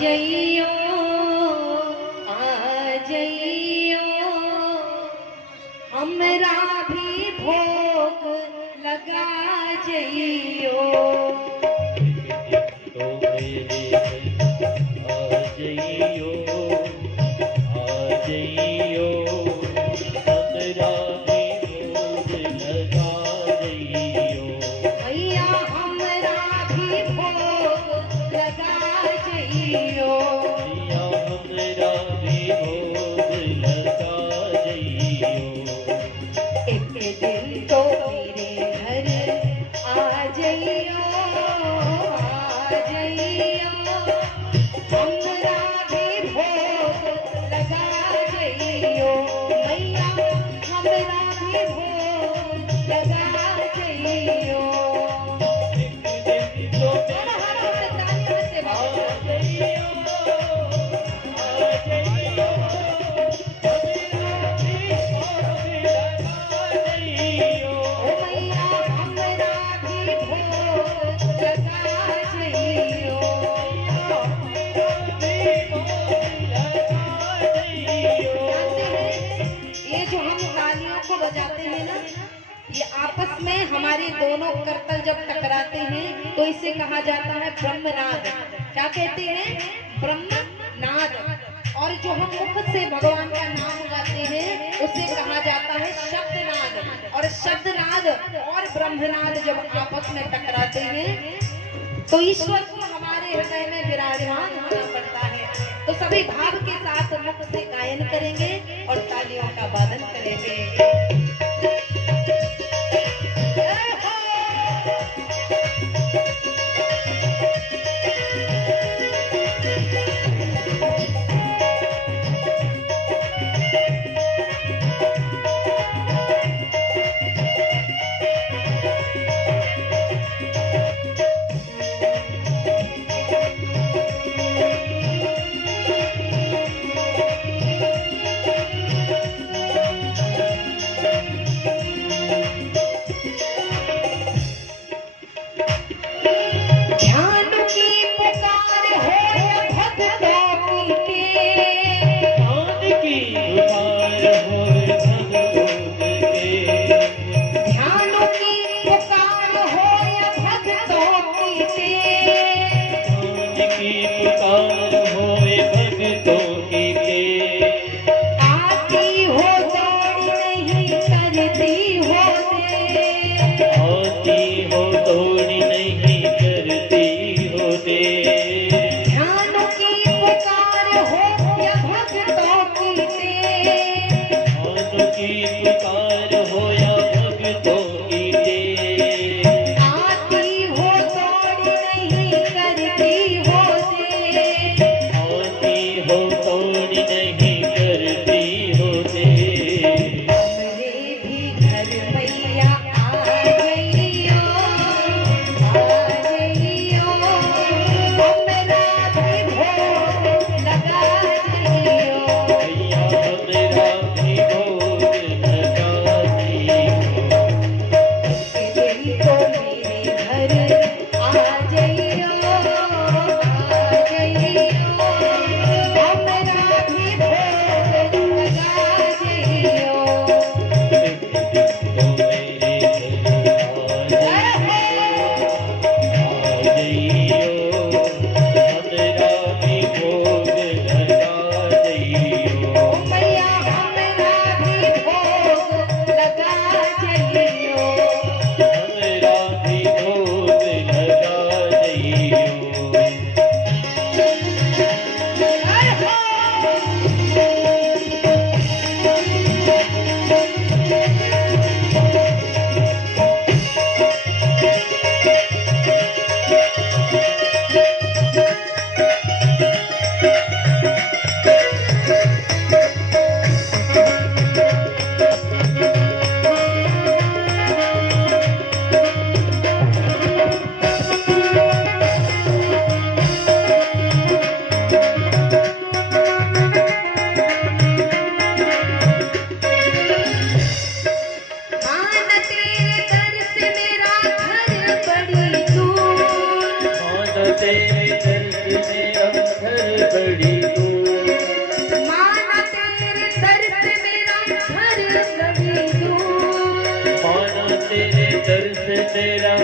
जइयो आ जइयो हमरा भी भोग लगा जइयो। तो मेरे आ जइयो आ जइयो हमरा भी भोग लगा जइयो। भैया हमरा भी भोग लगा जइयो। भैया हमरा भी भोग लगा जइयो। एक दिन तो मेरे घर आ जइयो आ जइयो हमरा भी भोग लगा जइयो। भैया हमरा भी भोग लगा जइयो। बजाते हैं ना, ये आपस में हमारे दोनों करतल जब टकराते हैं तो इसे कहा जाता है ब्रह्मनाद। क्या कहते हैं? ब्रह्मनाद। और जो हम मुख से भगवान का नाम गाते हैं उसे कहा जाता है शब्दनाद। और शब्दनाद और ब्रह्मनाद जब आपस में टकराते हैं तो ईश्वर को हमारे हृदय में विराजमान होना पड़ता है। तो सभी भाव के साथ मुख से गायन करेंगे और तालियों का वादन करेंगे।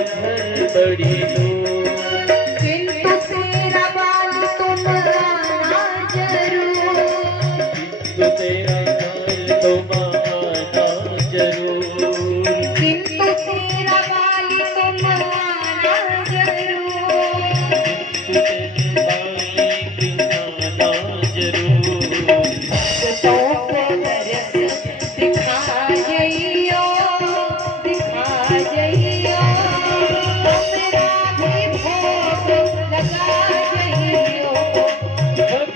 घर बड़ी दूर, किंतु तेरा बाल तुम आना जरूर, किंतु तेरा बाल तुम आना जरूर, किंतु तेरा बाल तुम आना जरूर, किंतु तेरे बाल तुम आना जरूर। तो दरस दिखा जइयो, दिखा जइयो, हमरा भी भोग लगा जइयो,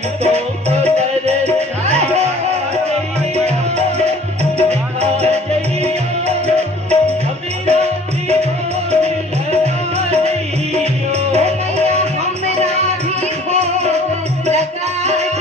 भक्तों को दर्शन मैया हमरा भी भोग लगा जइयो, मैया हमरा भी भोग लगा जइयो,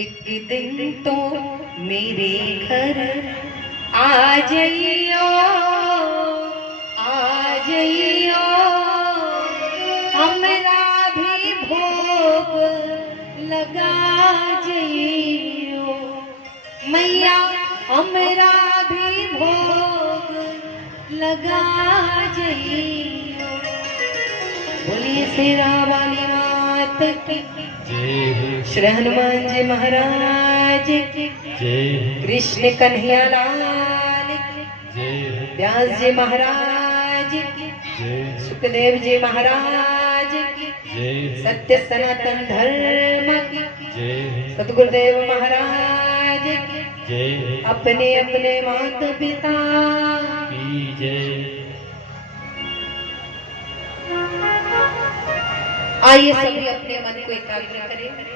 एक दिन तो मेरे घर आ जइयो, आ जइयो, हमरा भी भोग लगा जइयो, मैया हमरा भी भोग लगा जइयो। बोलिए शेरा वाली मात की, श्री हनुमान जी महाराज की, कृष्ण कन्हैया लाल की, व्यास जी महाराज की, सुखदेव जी महाराज की, सत्य सनातन धर्म की, सतगुरुदेव महाराज की, अपने अपने माता पिता की जय। आइए सभी अपने मन को एकाग्र करें,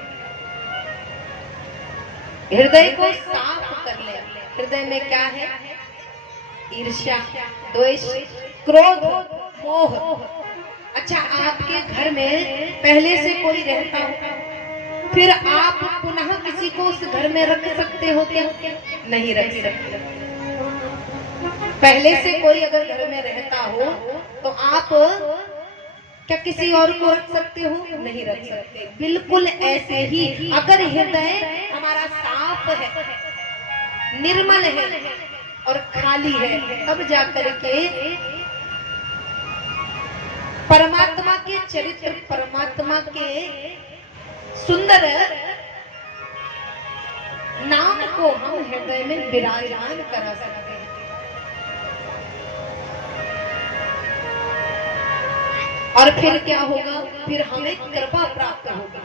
हृदय को साफ कर ले। हृदय में क्या है? ईर्ष्या, द्वेष, क्रोध, मोह। अच्छा, आपके घर में पहले से कोई रहता हो, फिर आप पुनः किसी को उस घर में रख सकते हो क्या? नहीं रख सकते। पहले से कोई अगर घर में रहता हो तो आप क्या किसी और को रख सकते हो? नहीं रख सकते। बिल्कुल ऐसे ही अगर हृदय हमारा साफ है, निर्मल है और खाली है, तब जाकर के परमात्मा के चरित्र, परमात्मा के सुंदर नाम को हम हृदय में विराजमान करा सकते हैं। और फिर क्या होगा? फिर हमें कृपा प्राप्त होगी।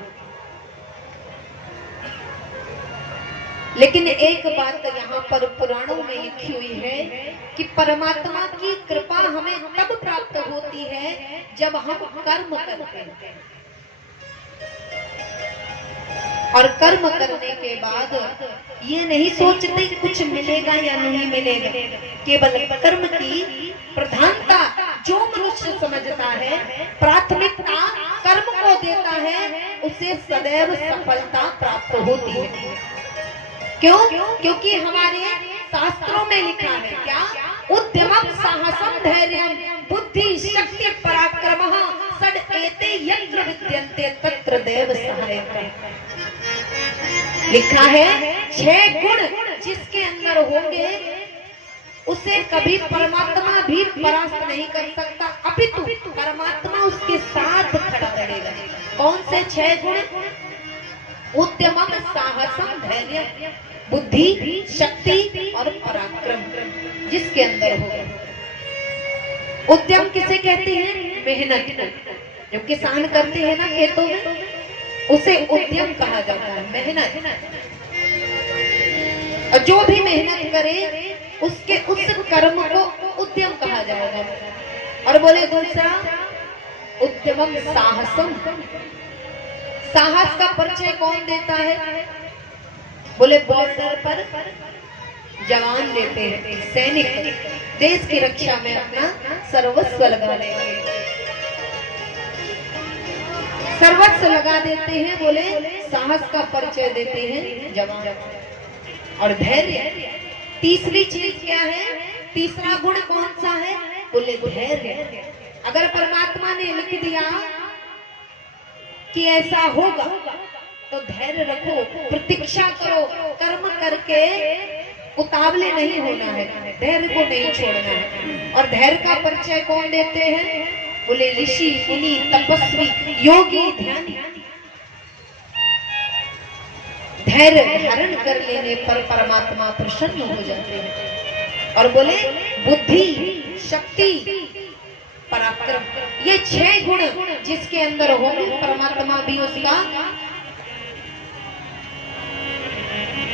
लेकिन एक बात यहाँ पर पुराणों में लिखी हुई है कि परमात्मा की कृपा हमें तब प्राप्त होती है जब हम कर्म करते हैं, और कर्म करने के बाद ये नहीं सोचते कुछ मिलेगा या नहीं मिलेगा। केवल कर्म की प्रधानता जो मनुष्य समझता है, प्राथमिकता कर्म को देता है, उसे सदैव सफलता प्राप्त होती है। क्यों? क्योंकि हमारे शास्त्रों में लिखा है क्या? उद्यमं साहसं धैर्यं बुद्धि शक्ति पराक्रमः षड एते यत्र विद्यन्ते तत्र देव सहायकः। लिखा है 6 गुण जिसके अंदर होंगे उसे कभी परमात्मा भी परास्त नहीं कर सकता, अपितु परमात्मा उसके साथ खड़ा रहेगा। कौन से 6 गुण? उद्यमं साहसं धैर्य बुद्धि शक्ति और पराक्रम जिसके अंदर होगा। उद्यम किसे कहते हैं? मेहनत। जो किसान करते हैं ना खेतों में, उसे उद्यम कहा जाता है, मेहनत। और जो भी मेहनत करे उसके उस कर्म को उद्यम कहा जाएगा। और बोले दूसरा, उद्यमं साहसम। साहस का परिचय कौन देता है? बोले बॉर्डर पर जवान देते हैं, सैनिक देश की रक्षा में अपना सर्वस्व लगा देते हैं, सर्वस्व लगा देते हैं। बोले साहस का परिचय देते हैं जवान। और धैर्य, तीसरी चीज क्या है? तीसरा गुण कौन सा है? बोले धैर्य। अगर परमात्मा ने लिख दिया कि ऐसा होगा तो धैर्य रखो, प्रतीक्षा करो, कर्म करके उतावले नहीं होना है, धैर्य को नहीं छोड़ना है। और धैर्य का परिचय कौन देते हैं? बोले ऋषि, मुनि, तपस्वी, योगी, ध्यानी। धैर्य धारण कर लेने पर परमात्मा प्रसन्न हो जाते हैं। और बोले बुद्धि, शक्ति, पराक्रम, ये 6 गुण जिसके अंदर होंगे परमात्मा भी उसका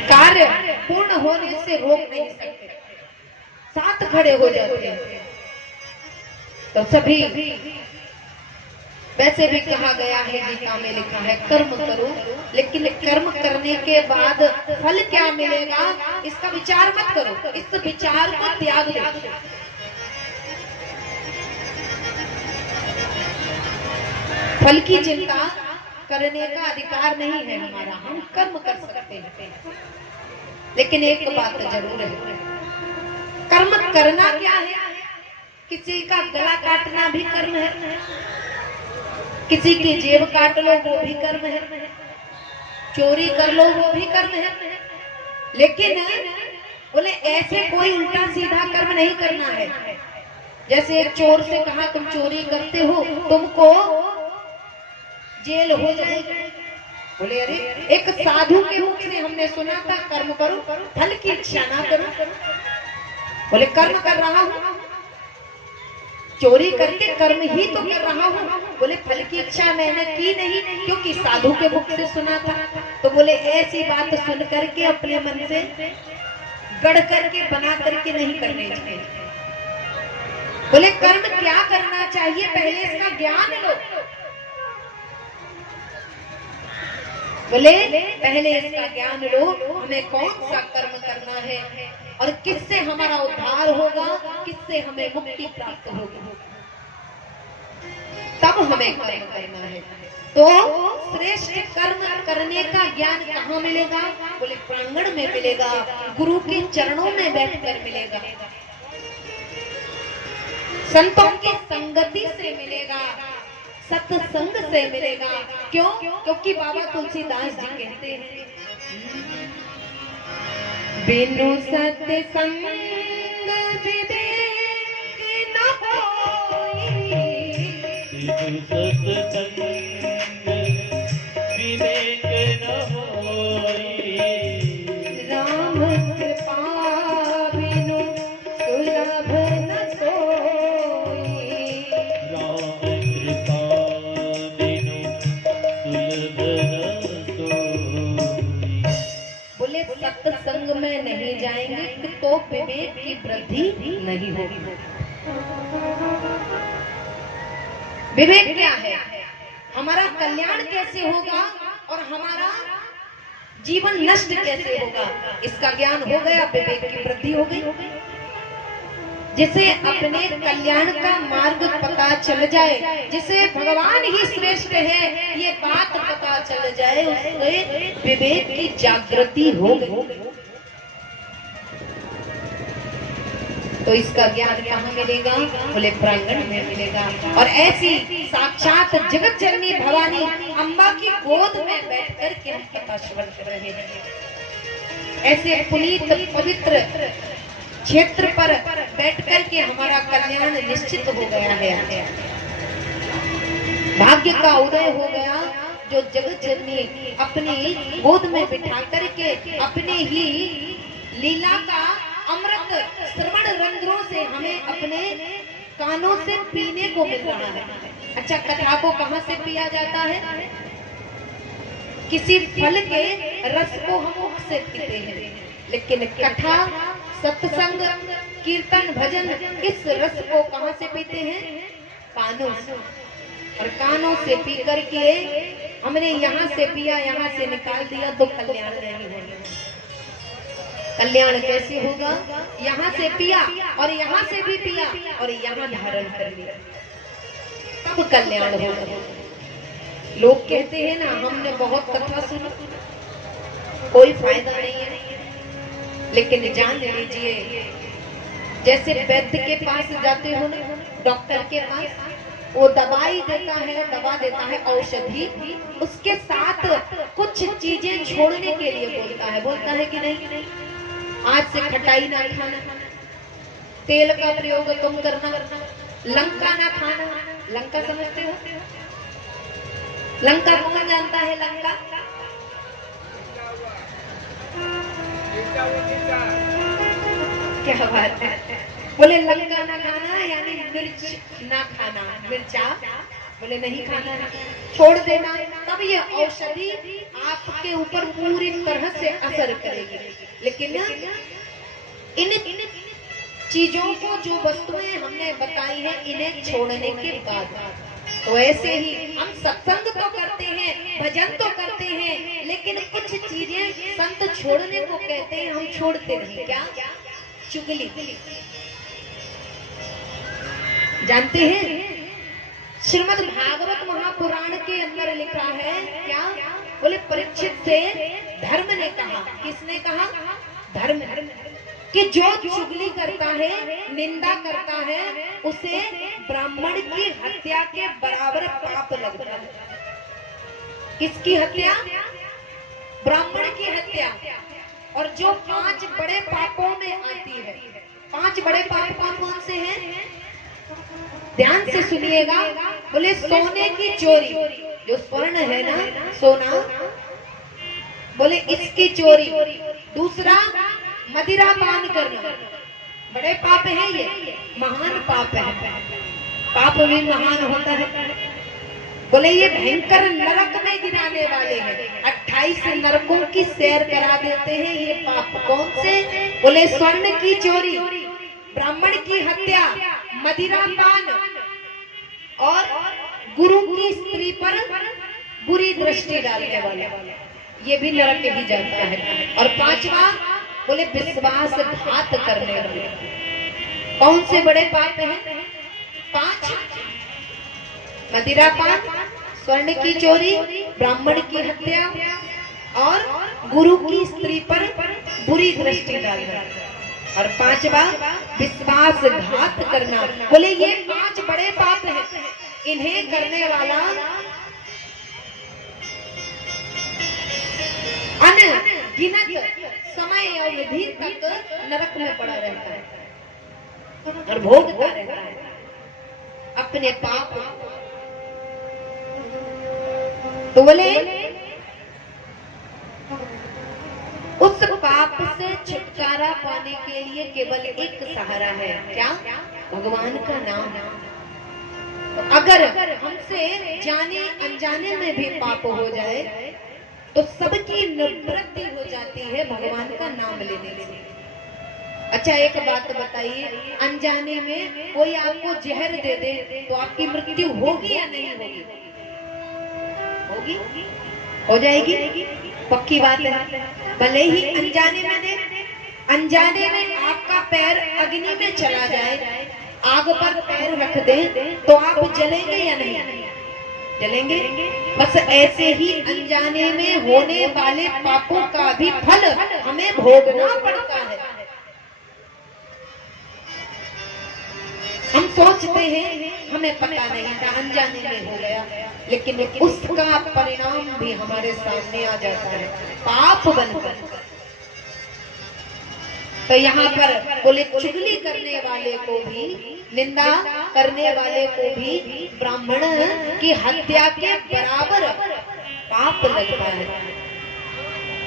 कार्य पूर्ण होने से रोक नहीं सकते, साथ खड़े हो जाते हैं। तो सभी, वैसे भी कहा गया है, गीता में लिखा है कर्म करो, लेकिन कर्म करने के बाद फल क्या मिलेगा इसका विचार मत करो, इस विचार को त्याग दो। फल की चिंता करने का अधिकार नहीं है हमारा, हम कर्म कर सकते हैं। लेकिन एक बात जरूर है, कर्म करना क्या है? किसी का गला काटना भी कर्म है, किसी की जेब काट लो वो भी कर्म है, चोरी कर लो वो भी कर्म है। लेकिन बोले ऐसे कोई उल्टा सीधा कर्म नहीं करना है। जैसे एक चोर से कहा तुम चोरी करते हो, तुमको जेल हो जाएगी। बोले अरे, एक साधु के मुख से हमने सुना था कर्म करो, फल की इच्छा ना करो। बोले कर्म कर रहा हूँ, चोरी करके कर्म ही तो कर रहा हूँ। बोले फल की इच्छा मैंने की नहीं, क्योंकि साधु के मुख से सुना था। तो बोले ऐसी बात सुन करके अपने मन से गढ़ करके बना करके नहीं करने चाहिए। बोले कर्म क्या करना चाहिए, पहले इसका ज्ञान लो। बोले पहले इसका ज्ञान लो, हमें कौन सा कर्म करना है और किससे हमारा उद्धार होगा, किससे हमें मुक्ति प्राप्त होगी, तब हमें कर्म करना है। तो श्रेष्ठ कर्म करने का ज्ञान कहाँ मिलेगा? बोले प्रांगण में मिलेगा, गुरु के चरणों में बैठकर मिलेगा, संतों की संगति से मिलेगा, सत्संग से मिलेगा। क्यों? क्योंकि बाबा तुलसीदास जी कहते हैं बिनु सत्संग विवेक न होई, बिनु सत्संग विवेक न होई, राम कृपा बिनु सुलभ न सोई, राम कृपा बिनु सुलभ न सोई। बोले सत्संग में नहीं जाएंगे तो विवेक की वृद्धि नहीं होगी। विवेक क्या है? हमारा कल्याण कैसे होगा और हमारा जीवन नष्ट कैसे होगा, इसका ज्ञान हो गया, विवेक की वृद्धि हो गई। जिसे अपने कल्याण का मार्ग पता चल जाए, जिसे भगवान ही श्रेष्ठ है ये बात पता चल जाए, उससे विवेक की जागृति हो गई। तो इसका ज्ञान कहाँ मिलेगा? बोले प्रांगण में मिलेगा। और ऐसी साक्षात जगत जननी भवानी अम्बा की गोद में बैठकर के हम कथा श्रवण कर रहे हैं। ऐसे पुनीत पवित्र क्षेत्र पर बैठकर के हमारा कल्याण निश्चित हो गया है, भाग्य का उदय हो गया। जो जगत जननी अपनी गोद में बिठा करके अपने ही लीला का अमृत श्रवण रंध्रों से हमें अपने कानों से पीने को मिल रहा है। अच्छा, कथा को कहाँ से पिया जाता है? किसी फल के रस को हम मुख से पीते हैं, लेकिन कथा, सत्संग, कीर्तन, भजन, इस रस को कहाँ से पीते हैं? कानों से। और कानों से पी करके हमने यहाँ से पिया, यहाँ से निकाल दिया तो कल्याण नहीं होगा। कल्याण कैसे होगा? यहाँ से पिया और यहाँ से भी पिया और यहाँ धारण कर लिया, तब कल्याण होगा। लोग कहते हैं ना, हमने बहुत कथा सुनी, कोई फायदा नहीं है। लेकिन जान लीजिए, जैसे वैद्य के पास जाते हो ना, डॉक्टर के पास, वो दवाई देता है, दवा देता है, औषधि, उसके साथ कुछ चीजें छोड़ने के लिए बोलता है कि नहीं, आज से खटाई ना खाना, तेल का प्रयोग कम करना, लंका ना खाना। लंका समझते हो? लंका कौन जानता है? लंका क्या बात है? बोले लंका ना खाना यानी मिर्च ना खाना, मिर्चा बोले नहीं खाना, छोड़ देना, तब ये औषधि आपके ऊपर पूरी तरह से असर करेगी। लेकिन इन चीजों को, जो वस्तुएं हमने बताई हैं, इन्हें छोड़ने के बाद, तो ऐसे ही हम सत्संग तो करते हैं, भजन तो करते हैं, लेकिन कुछ चीजें संत छोड़ने को कहते हैं, हम छोड़ते नहीं। क्या? चुगली। जानते हैं, श्रीमद् भागवत महापुराण के अंदर लिखा है क्या? बोले परीक्षित से धर्म ने कहा। किसने कहा? धर्म, कि जो चुगली करता है, निंदा करता है, उसे ब्राह्मण की हत्या के बराबर पाप लगता है। किसकी हत्या? ब्राह्मण की हत्या। और जो 5 बड़े पापों में आती है, 5 बड़े पाप कौन से हैं? ध्यान से सुनिएगा। बोले सोने की चोरी, जो स्वर्ण है ना, सोना, बोले इसकी चोरी। दूसरा, मदिरा पान करना, बड़े पाप है ये, महान पाप है। पाप भी महान होता है। बोले ये भयंकर नरक में गिराने वाले हैं, 28 नरकों की सैर करा देते हैं ये पाप। कौन से? बोले स्वर्ण की चोरी, ब्राह्मण की हत्या, मदिरा पान और गुरु की स्त्री पर बुरी दृष्टि डालने वाला, ये भी नरक ही जाता है। और 5वां, बोले विश्वासघात करने वाले। कौन से बड़े पाप हैं? 5, मदिरा पान, स्वर्ण की चोरी, ब्राह्मण की हत्या और गुरु की स्त्री पर बुरी दृष्टि डालना। और 5वां, विश्वासघात करना। बोले ये 5 बड़े पाप हैं, इन्हें करने वाला अनगिनत समय और विधि तक नरक में पड़ा रहता है और भोगता रहता है अपने पाप। तो बोले उस पाप से छुटकारा पाने के लिए केवल एक सहारा है। क्या? भगवान का नाम। अगर हमसे जाने अनजाने में भी पाप हो जाए तो सबकी निवृत्ति हो जाती है भगवान का नाम लेने से। अच्छा एक बात बताइए, अनजाने में कोई आपको जहर दे दे तो आपकी मृत्यु होगी या नहीं होगी? होगी, हो जाएगी, पक्की बात है। भले ही अनजाने में आपका पैर अग्नि में चला जाए, आग पर पैर रख दे तो आप जलेंगे या नहीं? जलेंगे। बस ऐसे ही अनजाने में होने वाले पापों का भी फल हमें भोगना पड़ता है। हम सोचते हैं हमें पता नहीं था, अनजाने में हो गया, लेकिन उसका परिणाम भी हमारे सामने आ जाता है, पाप बनकर। तो यहाँ पर बोले चुगली करने वाले को भी, निंदा करने वाले को भी ब्राह्मण की हत्या के बराबर पाप लगता है।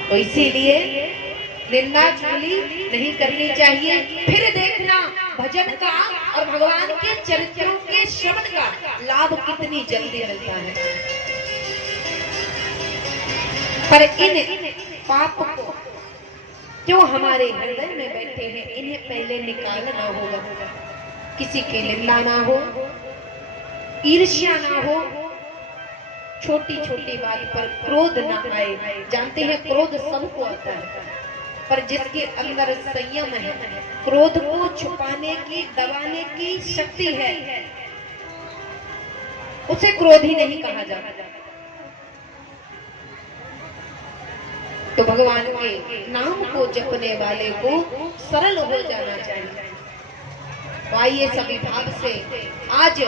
तो इसीलिए निंदा चुगली नहीं करनी चाहिए। फिर देखना भजन का और भगवान के चरित्रों के श्रवण का लाभ कितनी जल्दी मिलता है। पर इन पाप को जो हमारे हृदय में बैठे हैं, इन्हें पहले निकालना होगा। किसी की निंदा ना हो, ईर्ष्या ना हो, छोटी छोटी बात पर क्रोध ना आए। जानते हैं क्रोध सबको आता है, पर जिसके अंदर संयम है, क्रोध को छुपाने की, दबाने की शक्ति है, उसे क्रोधी नहीं कहा जाता। तो भगवान के नाम को जपने वाले को सरल हो जाना चाहिए। तो आइए सभी भाव से आज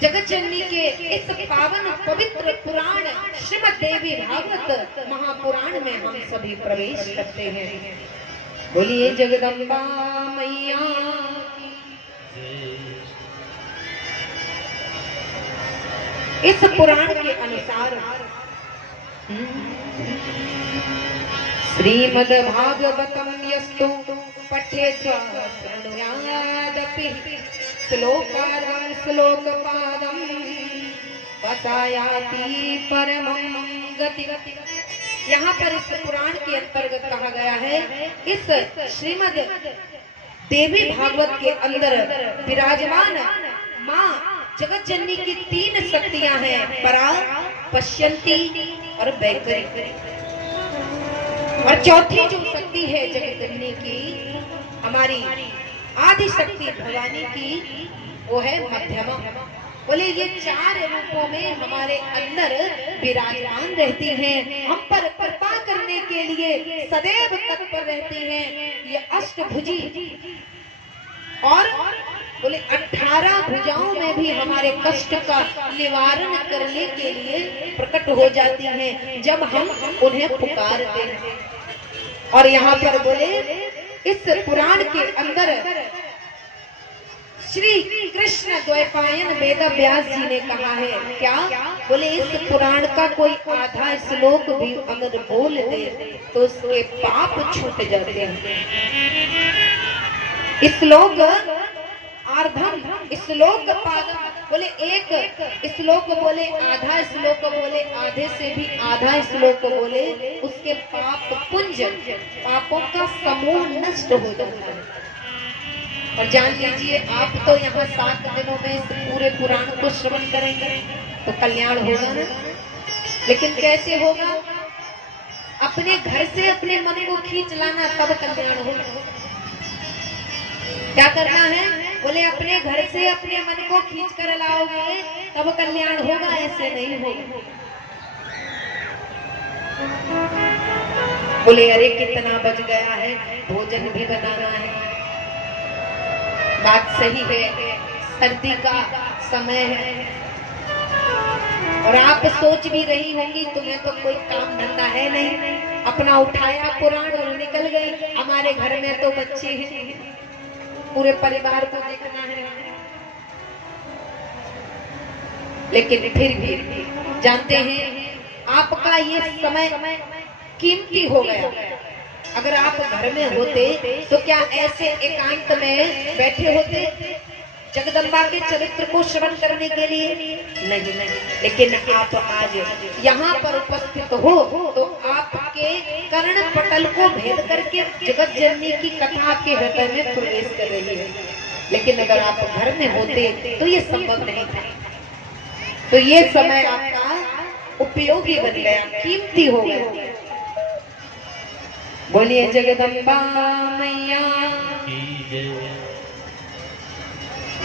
जगत जननी के इस पावन पवित्र पुराण श्रीमद् देवी भागवत महापुराण में हम सभी प्रवेश करते हैं। बोलिए जगदम्बा मैया की। इस पुराण के अनुसार श्रीमद् भागवतम यस्तु पठेत्वा शृणुयादपि श्लोकार्धं श्लोकपादं वसायाति परमं गति। यहाँ पर इस पुराण के अंतर्गत कहा गया है, इस श्रीमद् देवी भागवत के अंदर विराजमान माँ जगत जननी की 3 शक्तियां हैं, परा, पश्यंती और वैखरी। और चौथी जो शक्ति है जगत जननी की, हमारी आदि शक्ति भवानी की, वो है मध्यमा। बोले ये 4 रूपों में हमारे अंदर विराजमान रहती हैं, हम पर कृपा करने के लिए सदैव तत्पर रहती हैं। ये अष्टभुजी और बोले 18 भुजाओं में भी हमारे कष्ट का निवारण करने के लिए प्रकट हो जाती हैं जब हम उन्हें पुकारते हैं। और यहाँ पर बोले इस पुराण के अंदर श्री कृष्ण द्वैपायन वेद व्यास जी ने कहा है, क्या बोले इस पुराण का कोई आधा श्लोक भी अगर बोल दे तो उसके पाप छूट जाते हैं। श्लोक आर्धम, श्लोक पादम, बोले एक श्लोक बोले, आधा श्लोक बोले, आधे से भी आधा श्लोक बोले, उसके पाप पुंज, पापों का समूह नष्ट हो जाता है। और जान लीजिए आप तो यहाँ 7 दिनों में इस पूरे पुराण को श्रवण करेंगे तो कल्याण होगा ना, लेकिन कैसे होगा? अपने घर से अपने मन को खींच लाना, तब कल्याण होगा। क्या करना है? बोले अपने घर से अपने मन को खींच कर लाओगे तब कल्याण होगा, ऐसे नहीं होगा। बोले अरे कितना बज गया है, भोजन भी बनाना है। बात सही है, सर्दी का समय है और आप सोच भी रही होंगी तुम्हें तो कोई काम धंधा है नहीं, अपना उठाया पुराण और निकल गई। हमारे घर में तो बच्चे हैं, पूरे परिवार को देखना है, लेकिन फिर भी जानते हैं आपका ये समय कीमती हो गया। अगर आप घर में होते तो क्या ऐसे एकांत में बैठे होते जगदम्बा के चरित्र को श्रवण करने के लिए? नहीं, लेकिन आप आज यहाँ पर उपस्थित हो तो आपके कर्ण पटल को भेद करके जगत जननी की कथा आपके हृदय में प्रवेश कर रही है। लेकिन अगर आप घर में होते तो ये संभव नहीं था। तो ये समय आपका उपयोगी बन गया, कीमती हो गया। बोलिए जगदम्बा मैया।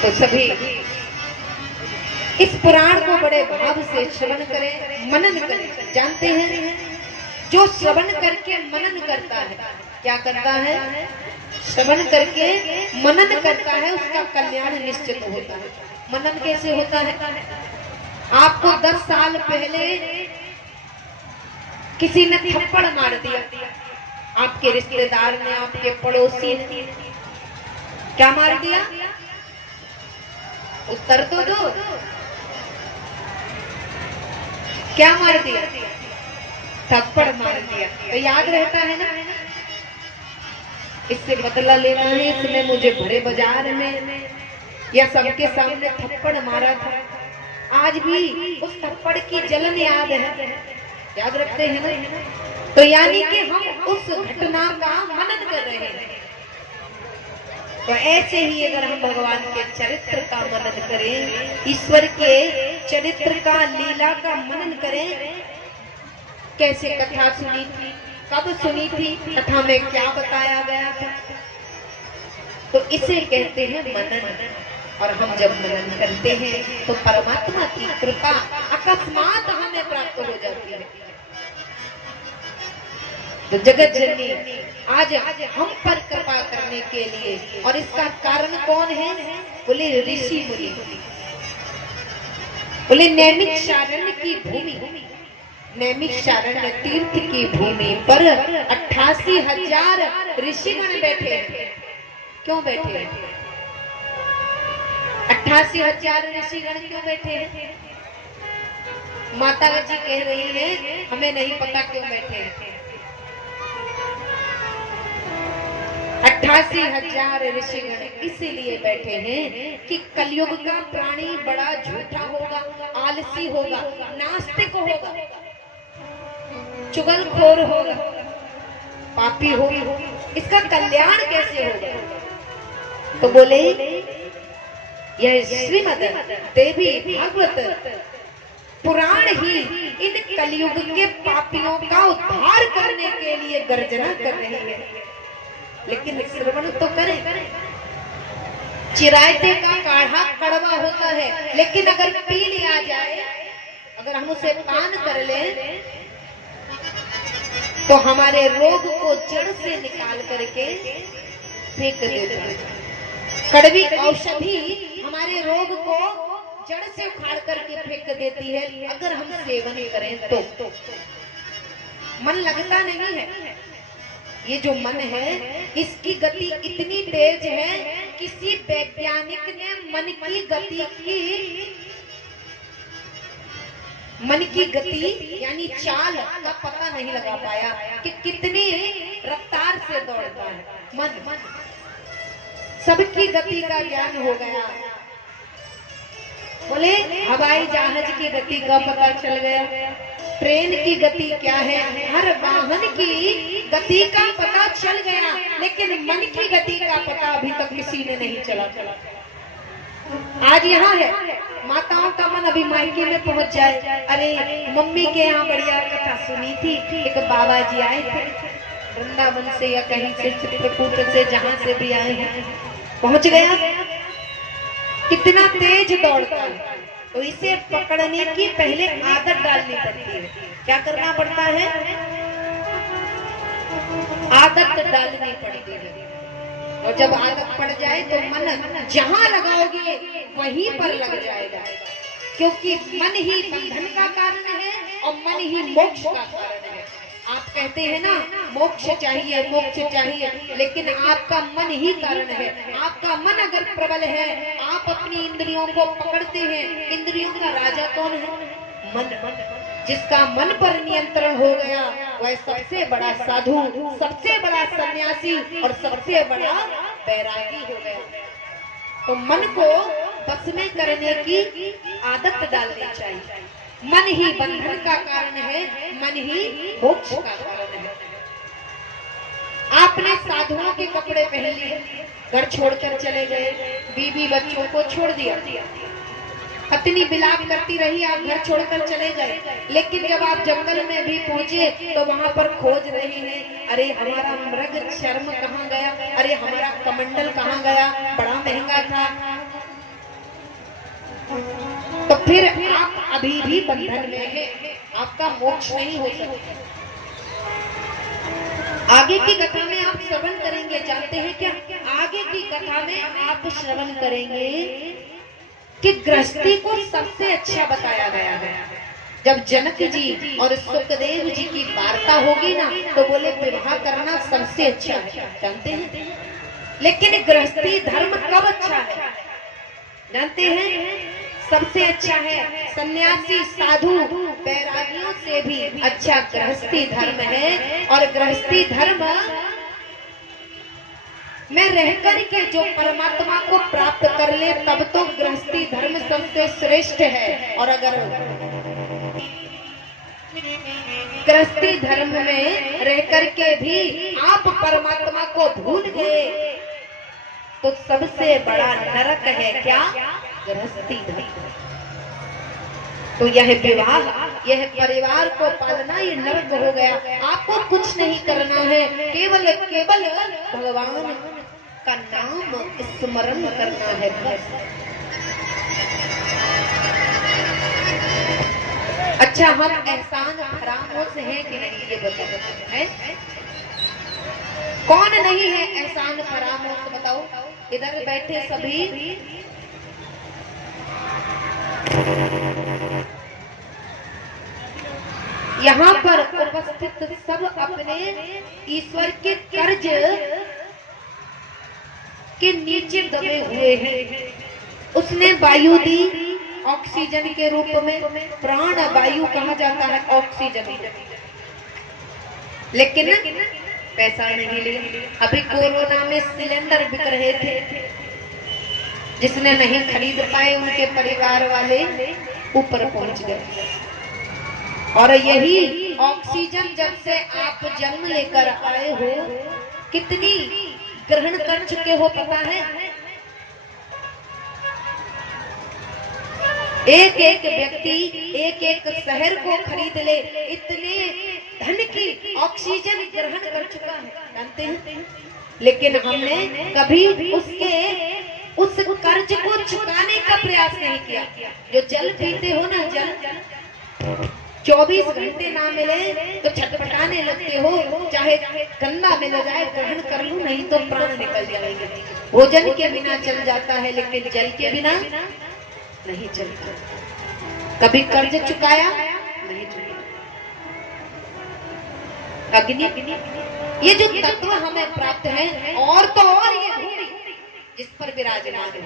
तो सभी इस पुराण को बड़े भाव से श्रवण करें, मनन करें। जानते हैं जो श्रवण करके मनन करता है, क्या करता है? श्रवण करके मनन करता है, उसका कल्याण निश्चित होता है। मनन कैसे होता है? आपको 10 साल पहले किसी ने थप्पड़ मार दिया, आपके रिश्तेदार ने, आपके पड़ोसी ने क्या मार दिया? उत्तर तो दो, क्या मार दिया? थप्पड़ मार दिया। तो याद रहता है ना, इससे बदला लेना है, इसने मुझे भरे बाजार में या सबके सामने थप्पड़ मारा था। आज भी उस थप्पड़ की जलन याद है, याद रखते हैं ना? तो यानी कि हम उस घटना का मनन कर रहे हैं। तो ऐसे ही अगर हम भगवान के चरित्र का मनन करें, ईश्वर के चरित्र का, लीला का मनन करें, कैसे कथा सुनी थी, कब सुनी थी, कथा में क्या बताया गया था। तो इसे कहते हैं मनन। और हम जब मनन करते हैं तो परमात्मा की कृपा अकस्मात हमें प्राप्त हो जाती है। तो जगत जननी आज हम पर कृपा करने के लिए, और इसका कारण कौन है? बोले ऋषि मुनि, बोले नैमिषारण्य की भूमि, नैमिषारण्य तीर्थ की भूमि पर 88,000 ऋषिगण बैठे हैं। क्यों बैठे हैं? 88,000 ऋषिगण क्यों बैठे हैं? माता जी कह रही है हमें नहीं पता क्यों बैठे हैं। 88,000 ऋषिगण इसीलिए बैठे हैं कि कलयुग का प्राणी बड़ा झूठा होगा, आलसी होगा, नास्तिक होगा, चुगलखोर होगा, पापी होगा। इसका कल्याण कैसे होगा? तो बोले यह श्रीमद् देवी भागवत पुराण ही इन कलयुग के पापियों का उद्धार करने के लिए गर्जना कर रही है। लेकिन श्रवण तो करें। चिरायते का काढ़ा कड़वा होता है, लेकिन अगर पी लिया जाए, अगर हम उसे पान कर लें तो हमारे रोग को जड़ से निकाल करके फेंक देते हैं। कड़वी औषधि हमारे रोग को जड़ से उखाड़ करके फेंक देती है। अगर हम सेवन करें तो मन लगता नहीं है। ये जो मन है इसकी गति इतनी तेज है, किसी वैज्ञानिक ने मन की गति यानी चाल का पता नहीं लगा पाया कि कितनी रफ्तार से दौड़ता है मन। सबकी गति का ज्ञान हो गया। बोले हवाई जहाज की गति का पता चल गया, ट्रेन की गति क्या है, हर वाहन की गति का पता चल गया, लेकिन मन की गति का पता अभी तक किसी ने नहीं चला। आज यहाँ है, माताओं का मन अभी मायके में पहुंच जाए। अरे मम्मी के यहाँ बढ़िया कथा सुनी थी, एक बाबा जी आए थे वृंदावन से या कहीं से, चित्रकूट से, जहां से भी आए हैं, पहुंच गया। कितना तेज दौड़ता है। तो इसे पकड़ने की पहले आदत डालनी पड़ती है। क्या करना पड़ता है? आदत डालनी पड़ती है। और जब आदत पड़ जाए तो मन जहां लगाओगे वहीं पर लग जाएगा, क्योंकि मन ही बंधन का कारण है और मन ही मोक्ष का कारण है। आप कहते हैं ना मोक्ष चाहिए, मोक्ष चाहिए, लेकिन आपका मन ही कारण है। आपका मन अगर प्रबल है, आप अपनी इंद्रियों को पकड़ते हैं। इंद्रियों का राजा कौन है? मन। जिसका मन पर नियंत्रण हो गया वह सबसे बड़ा साधु, सबसे बड़ा सन्यासी और सबसे बड़ा बैरागी हो गया। तो मन को बस में करने की आदत डालनी चाहिए। मन ही बंधन का कारण है, मन ही मोक्ष का कारण है। आपने साधुओं के कपड़े पहन लिए, घर छोड़कर चले गए, बीवी बच्चों को छोड़ दिया, पत्नी विलाप करती रही, आप घर छोड़कर चले गए। लेकिन जब आप जंगल में भी पहुंचे तो वहां पर खोज रहे हैं, अरे हमारा मृग चर्म कहाँ गया, अरे हमारा कमंडल कहाँ गया, बड़ा महंगा था। तो फिर आप अभी भी बंधन में हैं, आपका मोक्ष नहीं हो सकता। आगे की कथा में आप श्रवण करेंगे, जानते हैं क्या? आगे की कथा में आप श्रवण करेंगे कि गृहस्थी को सबसे अच्छा बताया गया है। जब जनक जी और सुखदेव जी की वार्ता होगी ना, तो बोले विवाह करना सबसे अच्छा है, जानते हैं। लेकिन गृहस्थी धर्म कब अच्छा है जानते हैं? सबसे अच्छा है सन्यासी साधु बैरागियों से भी अच्छा गृहस्थी धर्म है। और गृहस्थी धर्म में रहकर के जो परमात्मा को प्राप्त कर ले, तब तो गृहस्थी धर्म सबसे श्रेष्ठ है। और अगर गृहस्थी धर्म में रहकर के भी आप परमात्मा को भूल गए तो सबसे बड़ा नरक है क्या? गृहस्थी धर्म। तो यह विवाह यह परिवार को पालना ये नर्क हो गया। आपको कुछ नहीं करना है, केवल केवल भगवान का नाम स्मरण करना है बस। अच्छा, हम एहसान फरामोश हैं कि नहीं ये बताओ, है? कौन नहीं है एहसान फरामोश, बताओ। इधर बैठे सभी यहाँ पर उपस्थित सब अपने ईश्वर के कर्ज के नीचे दबे हुए हैं। उसने वायु दी ऑक्सीजन के रूप में, प्राण वायु कहा जाता है ऑक्सीजन, लेकिन पैसा नहीं लिया। अभी कोरोना में सिलेंडर बिक रहे थे, जिसने नहीं खरीद पाए उनके परिवार वाले ऊपर पहुंच गए। और यही ऑक्सीजन जब से आप जन्म लेकर आए हो, कितनी ग्रहण कर चुके हो पता है? एक एक व्यक्ति एक एक शहर को खरीद ले, इतने धन की ऑक्सीजन ग्रहण कर चुका है, जानते हैं? लेकिन हमने कभी उस कर्ज को चुकाने का प्रयास नहीं किया। जो जल पीते हो ना, जल 24 घंटे ना मिले तो छटपटाने लगते हो, चाहे गंदा मिल जाए ग्रहण कर लूं, नहीं तो प्राण निकल जाएंगे। भोजन के बिना चल जाता है, लेकिन जल के बिना नहीं चलता। कभी कर्ज चुकाया नहीं चुकाया। अग्नि, ये जो तत्व हमें प्राप्त है, और तो और ये भूमि जिस पर विराजमान है,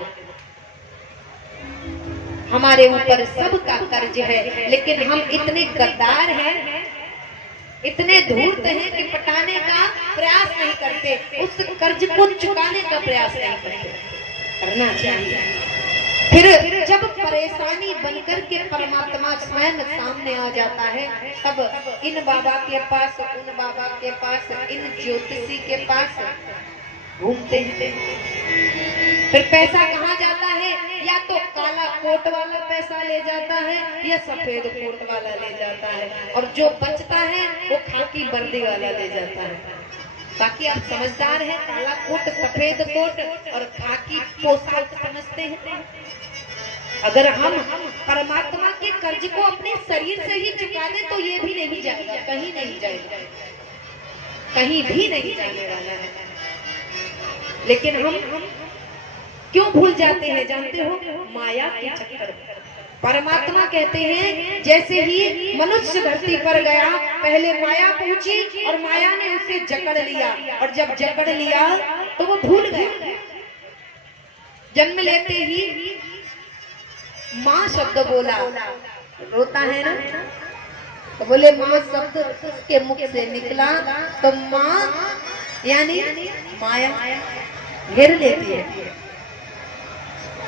हमारे ऊपर सबका कर्ज है। लेकिन हम इतने गद्दार हैं, इतने धूर्त हैं कि पटाने का प्रयास नहीं करते, उस कर्ज को चुकाने का प्रयास नहीं करते। करना चाहिए। फिर जब परेशानी बनकर के परमात्मा स्वयं सामने आ जाता है, तब इन बाबा के पास, उन बाबा के पास, इन ज्योतिषी के पास घूमते हैं। फिर पैसा कहाँ जाता है? या तो काला कोट वाला पैसा ले जाता है, या सफेद कोट वाला ले जाता है, और जो बचता है वो खाकी वर्दी वाला ले जाता है। बाकी आप समझदार हैं, काला कोट, सफेद कोट और खाकी पोशाक समझते हैं। अगर हम परमात्मा के कर्ज को अपने शरीर से ही चुका दें तो ये भी नहीं जाएगा, कहीं नहीं जाएगा, कहीं भी नहीं जाने वाला है। लेकिन हम क्यों भूल जाते हैं जानते हो? माया के चक्कर में। परमात्मा कहते हैं जैसे ही मनुष्य धरती पर गया, पहले माया पहुंची और माया ने उसे जकड़ लिया, और जब जकड़ लिया तो वो भूल गया। जन्म लेते ही माँ शब्द बोला, रोता है ना, तो बोले माँ शब्द उसके मुख से निकला तो माँ यानी माया घेर लेती है।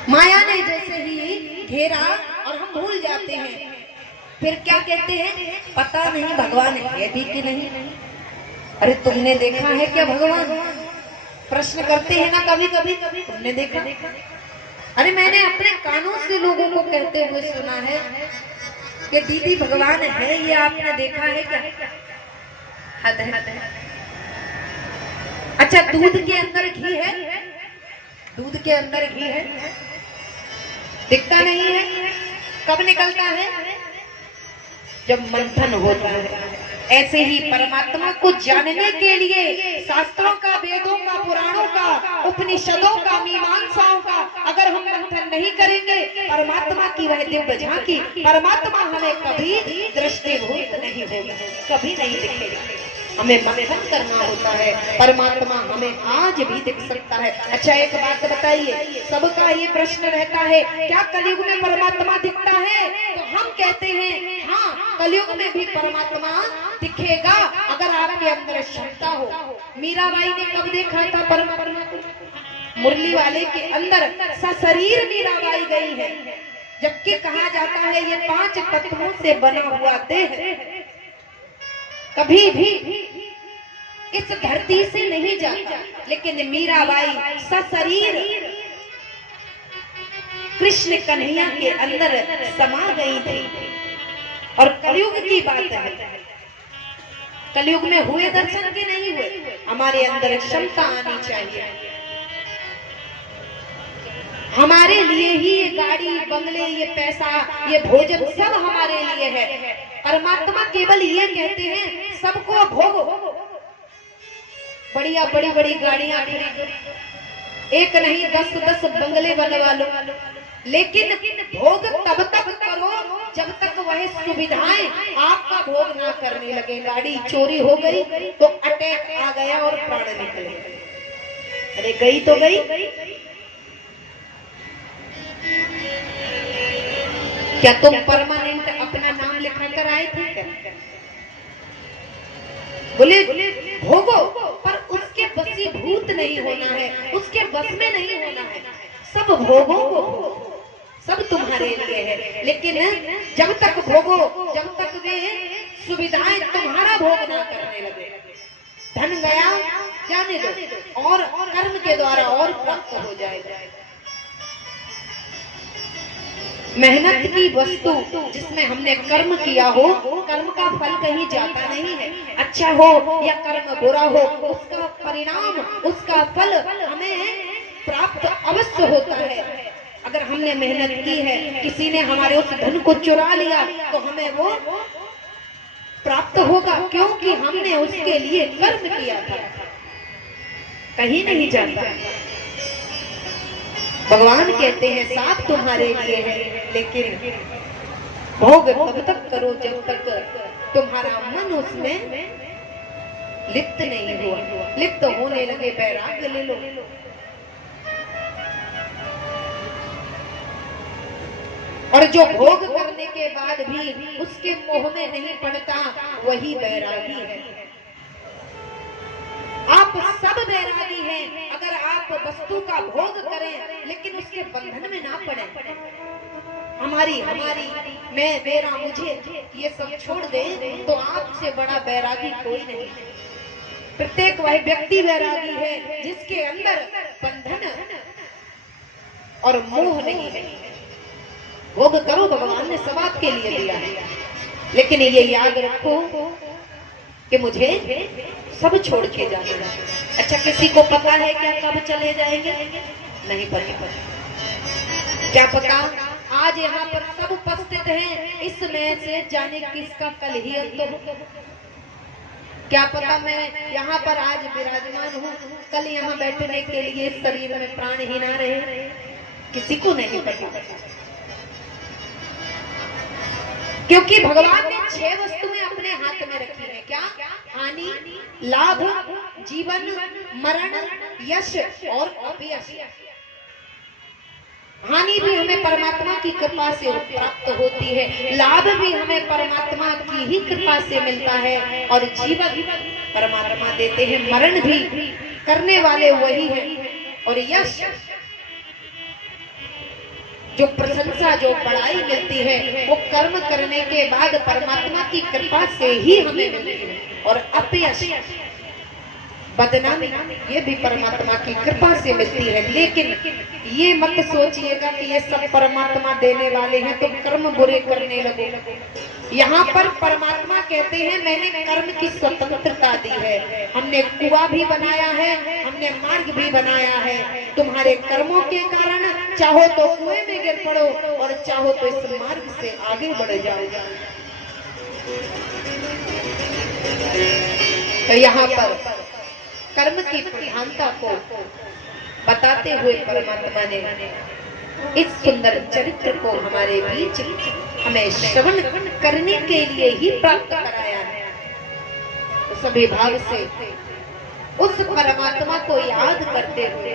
माया ने जैसे ही घेरा और हम भूल जाते हैं। फिर क्या कहते हैं? पता नहीं भगवान है भी कि नहीं। अरे तुमने देखा है क्या भगवान? प्रश्न करते हैं ना कभी कभी, तुमने देखा? अरे मैंने अपने कानों से लोगों को कहते हुए सुना है कि दीदी भगवान है, ये आपने देखा है क्या? हद है। अच्छा, दूध के अंदर घी है, दूध के अंदर घी है, दिखता नहीं है। कब निकलता है? जब मंथन होता है। ऐसे ही परमात्मा को जानने के लिए शास्त्रों का, वेदों का, पुराणों का, उपनिषदों का, मीमांसाओं का अगर हम मंथन नहीं करेंगे, परमात्मा की वह दिव्य झांकी, परमात्मा हमें कभी दृष्टिभूत नहीं होगी, कभी नहीं दिखेगा। हमें मंथन करना होता है। परमात्मा हमें आज भी दिख सकता है। अच्छा, एक बात बताइए, सबका ये प्रश्न रहता है, क्या कलयुग में परमात्मा दिखता है? तो हम कहते हैं हाँ, कलयुग में भी परमात्मा दिखेगा अगर आपके अंदर क्षमता हो। मीराबाई ने कब देखा था परमात्मा को? मुरली वाले के अंदर सशरीर मीराबाई गई है, जबकि कहा जाता है ये 5 तत्वों से बना हुआ देह कभी भी इस धरती से नहीं जाता। लेकिन मीराबाई सशरीर कृष्ण कन्हैया के अंदर समा गई थी। और कलयुग की बात है, कलयुग में हुए दर्शन के नहीं हुए, हमारे अंदर क्षमता आनी चाहिए। हमारे लिए ही ये गाड़ी बंगले, ये पैसा, ये भोजन सब हमारे लिए है। परमात्मा केवल ये कहते हैं सबको भोगो, बढ़िया बड़ी बड़ी गाड़ियां खरीदो, एक नहीं 10-10 बंगले बनवा लो, लेकिन भोग तब तक करो जब तक वह सुविधाएं आपका भोग ना करने लगे। गाड़ी चोरी हो गई तो अटैक आ गया और प्राण निकले, अरे गई तो गई। क्या तुम परमानेंट अपना नाम लिखा कर आए थे क्या? बोले भोगो, पर उसके वशीभूत नहीं होना है, उसके बस में नहीं होना है। सब भोगो को सब तुम्हारे लिए है, लेकिन जब तक भोगो, जब तक वे सुविधाएं तुम्हारा भोग ना करने लगे, धन गया जाने दो, और कर्म के द्वारा और प्राप्त हो जाएगा। मेहनत की वस्तु जिसमें हमने कर्म किया हो, कर्म का फल कहीं जाता नहीं है। अच्छा हो या कर्म बुरा हो, उसका परिणाम, उसका फल हमें प्राप्त अवश्य होता है। अगर हमने मेहनत की है, किसी ने हमारे उस धन को चुरा लिया, तो हमें वो प्राप्त होगा, क्योंकि हमने उसके लिए कर्म किया था। कहीं नहीं जाता। भगवान कहते हैं साथ तुम्हारे लिए है, लेकिन भोग तब तक करो जब तक तुम्हारा मन उसमें लिप्त नहीं हुआ। लिप्त होने लगे वैराग्य ले लो। और जो भोग करने के बाद भी उसके मोह में नहीं पड़ता, वही वैरागी है। आप सब वैरागी हैं अगर आप वस्तु का भोग करें लेकिन उसके बंधन में ना पड़े। हमारी मैं मेरा मुझे ये सब छोड़ दे तो आपसे बड़ा वैरागी कोई नहीं। प्रत्येक वह व्यक्ति वैरागी है जिसके अंदर बंधन और मोह नहीं है। भोग करो, भगवान ने सब आपके लिए दिया है, लेकिन ये याद रखो कि मुझे सब छोड़ के जाना है। अच्छा, किसी को पता है क्या कब चले जाएंगे? नहीं पता। क्या पता आज यहाँ पर सब उपस्थित हैं, इसमें से जाने किसका कल ही अंत हो। क्या पता मैं यहाँ पर आज विराजमान हूँ, कल यहाँ बैठने के लिए शरीर में प्राण ही ना रहे, किसी को नहीं पता। क्योंकि भगवान ने 6 वस्तुएं अपने हाथ में रखी है। क्या? हानि, लाभ, जीवन, मरण, यश और अपयश। हानि भी हमें परमात्मा की कृपा से प्राप्त होती है, लाभ भी हमें परमात्मा की ही कृपा से मिलता है, और जीवन परमात्मा देते हैं, मरण भी करने वाले वही है, और यश जो प्रशंसा, जो बड़ाई मिलती है वो कर्म करने के बाद परमात्मा की कृपा से ही हमें मिलती है। और अपयश, बदनामी, ये भी परमात्मा की कृपा से मिलती है। लेकिन ये मत सोचिएगा कि ये सब परमात्मा देने वाले हैं तो कर्म बुरे करने लगो। यहाँ पर परमात्मा कहते हैं मैंने कर्म की स्वतंत्रता दी है, हमने कुआं भी बनाया है, हमने मार्ग भी बनाया है। तुम्हारे कर्मों के कारण चाहो तो कुएं में गिर पड़ो और चाहो तो इस मार्ग से आगे बढ़ जाओ। तो यहाँ पर कर्म की प्रधानता को बताते हुए परमात्मा ने इस सुंदर चरित्र को हमारे बीच हमें श्रवण करने के लिए ही प्राप्त कराया है। तो सभी भाव से उस परमात्मा को याद करते हुए,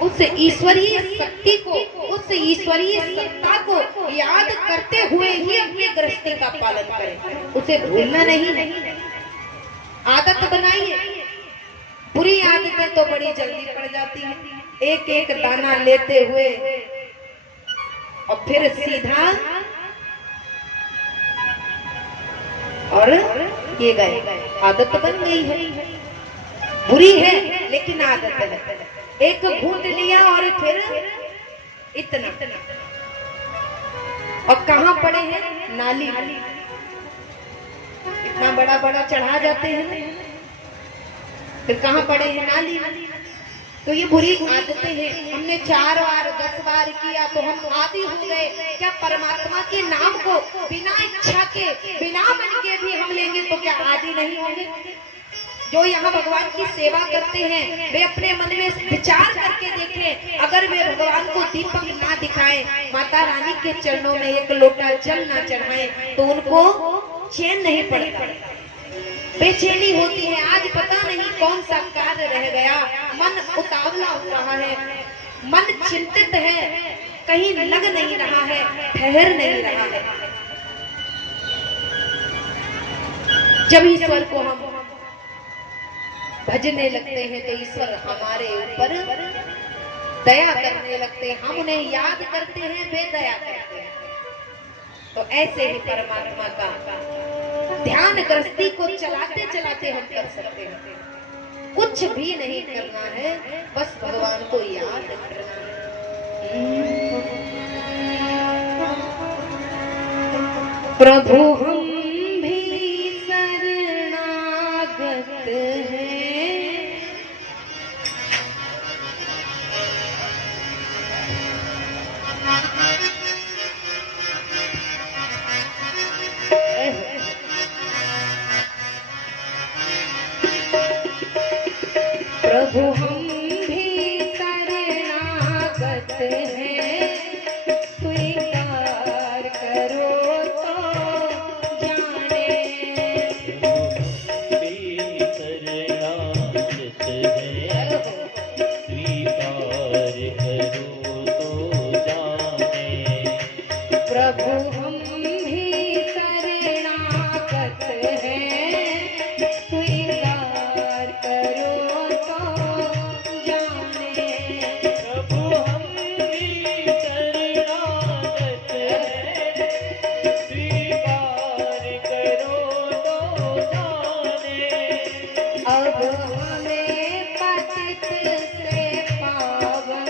उस ईश्वरीय शक्ति को, उस ईश्वरीय सत्ता को याद करते हुए ही अपनी गृहस्थी का पालन करें। उसे भूलना नहीं। आदत बनाइए। बुरी आदतें तो बड़ी जल्दी पड़ जाती हैं। एक एक दाना लेते हुए और फिर सीधा और ये गए, आदत बन गई है। बुरी है लेकिन आदत है। एक घूंट लिया और फिर इतना। और कहाँ पड़े हैं? नाली। इतना बड़ा बड़ा चढ़ा जाते हैं, फिर कहाँ पड़े हैं? नाली। तो ये बुरी आदतें हैं। हमने 4 बार 10 बार किया तो हम आदी हो गए। क्या परमात्मा के नाम को बिना इच्छा के, बिना मन के भी हम लेंगे तो क्या आदी नहीं होंगे? जो यहाँ भगवान की सेवा करते हैं वे अपने मन में विचार करके देखें, अगर वे भगवान को दीपक ना दिखाएं, माता रानी के चरणों में एक लोटा जल ना चढ़ाएं, तो उनको चैन नहीं पड़ता, बेचैनी होती है। आज पता नहीं कौन सा कार्य रह गया, मन उतावला हो रहा है, मन चिंतित है, कहीं लग नहीं रहा है, ठहर नहीं रहा है। जब ईश्वर को हम भजने लगते हैं तो ईश्वर हमारे ऊपर दया करने लगते हैं, हम उन्हें याद करते हैं, वे दया करते हैं। तो ऐसे ही परमात्मा का ध्यान गृहस्थी को चलाते चलाते हम कर सकते हैं। कुछ भी नहीं करना है, बस भगवान को याद करना है। प्रभु हम भी शरणागत हैं, प्रभु हम भी शरणागत हैं, स्वीकार करो तो जाने। प्रभु हम भी शरणागत हैं, स्वीकार करो तो जाने। प्रभु हम भी शरणागत हैं, स्वीकार करो तो जाने। अब हमें पतित से पावन,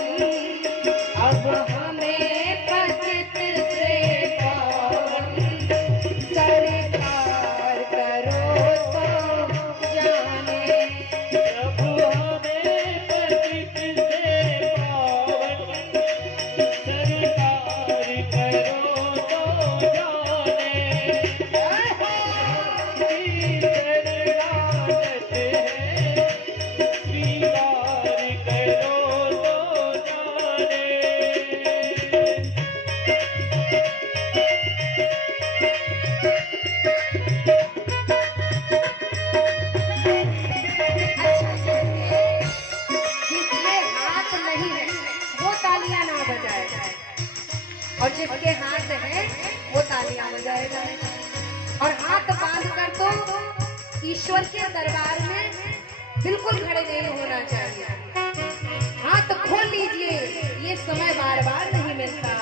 अब हमें पतित से पावन, सरकार करो तो जाने। प्रभु हमें पतित से पावन, सरकार करो तो जाने। शरणागत हैं, स्वीकार करो तो जाने। जिसके हाथ नहीं है वो तालियां ना बजाए, और जिसके हाथ है वो तालियां बजाएगा। और हाथ बांध कर तो ईश्वर के दरबार में बिल्कुल खड़े नहीं होना चाहिए। हाथ खोल लीजिए, ये समय बार बार नहीं मिलता।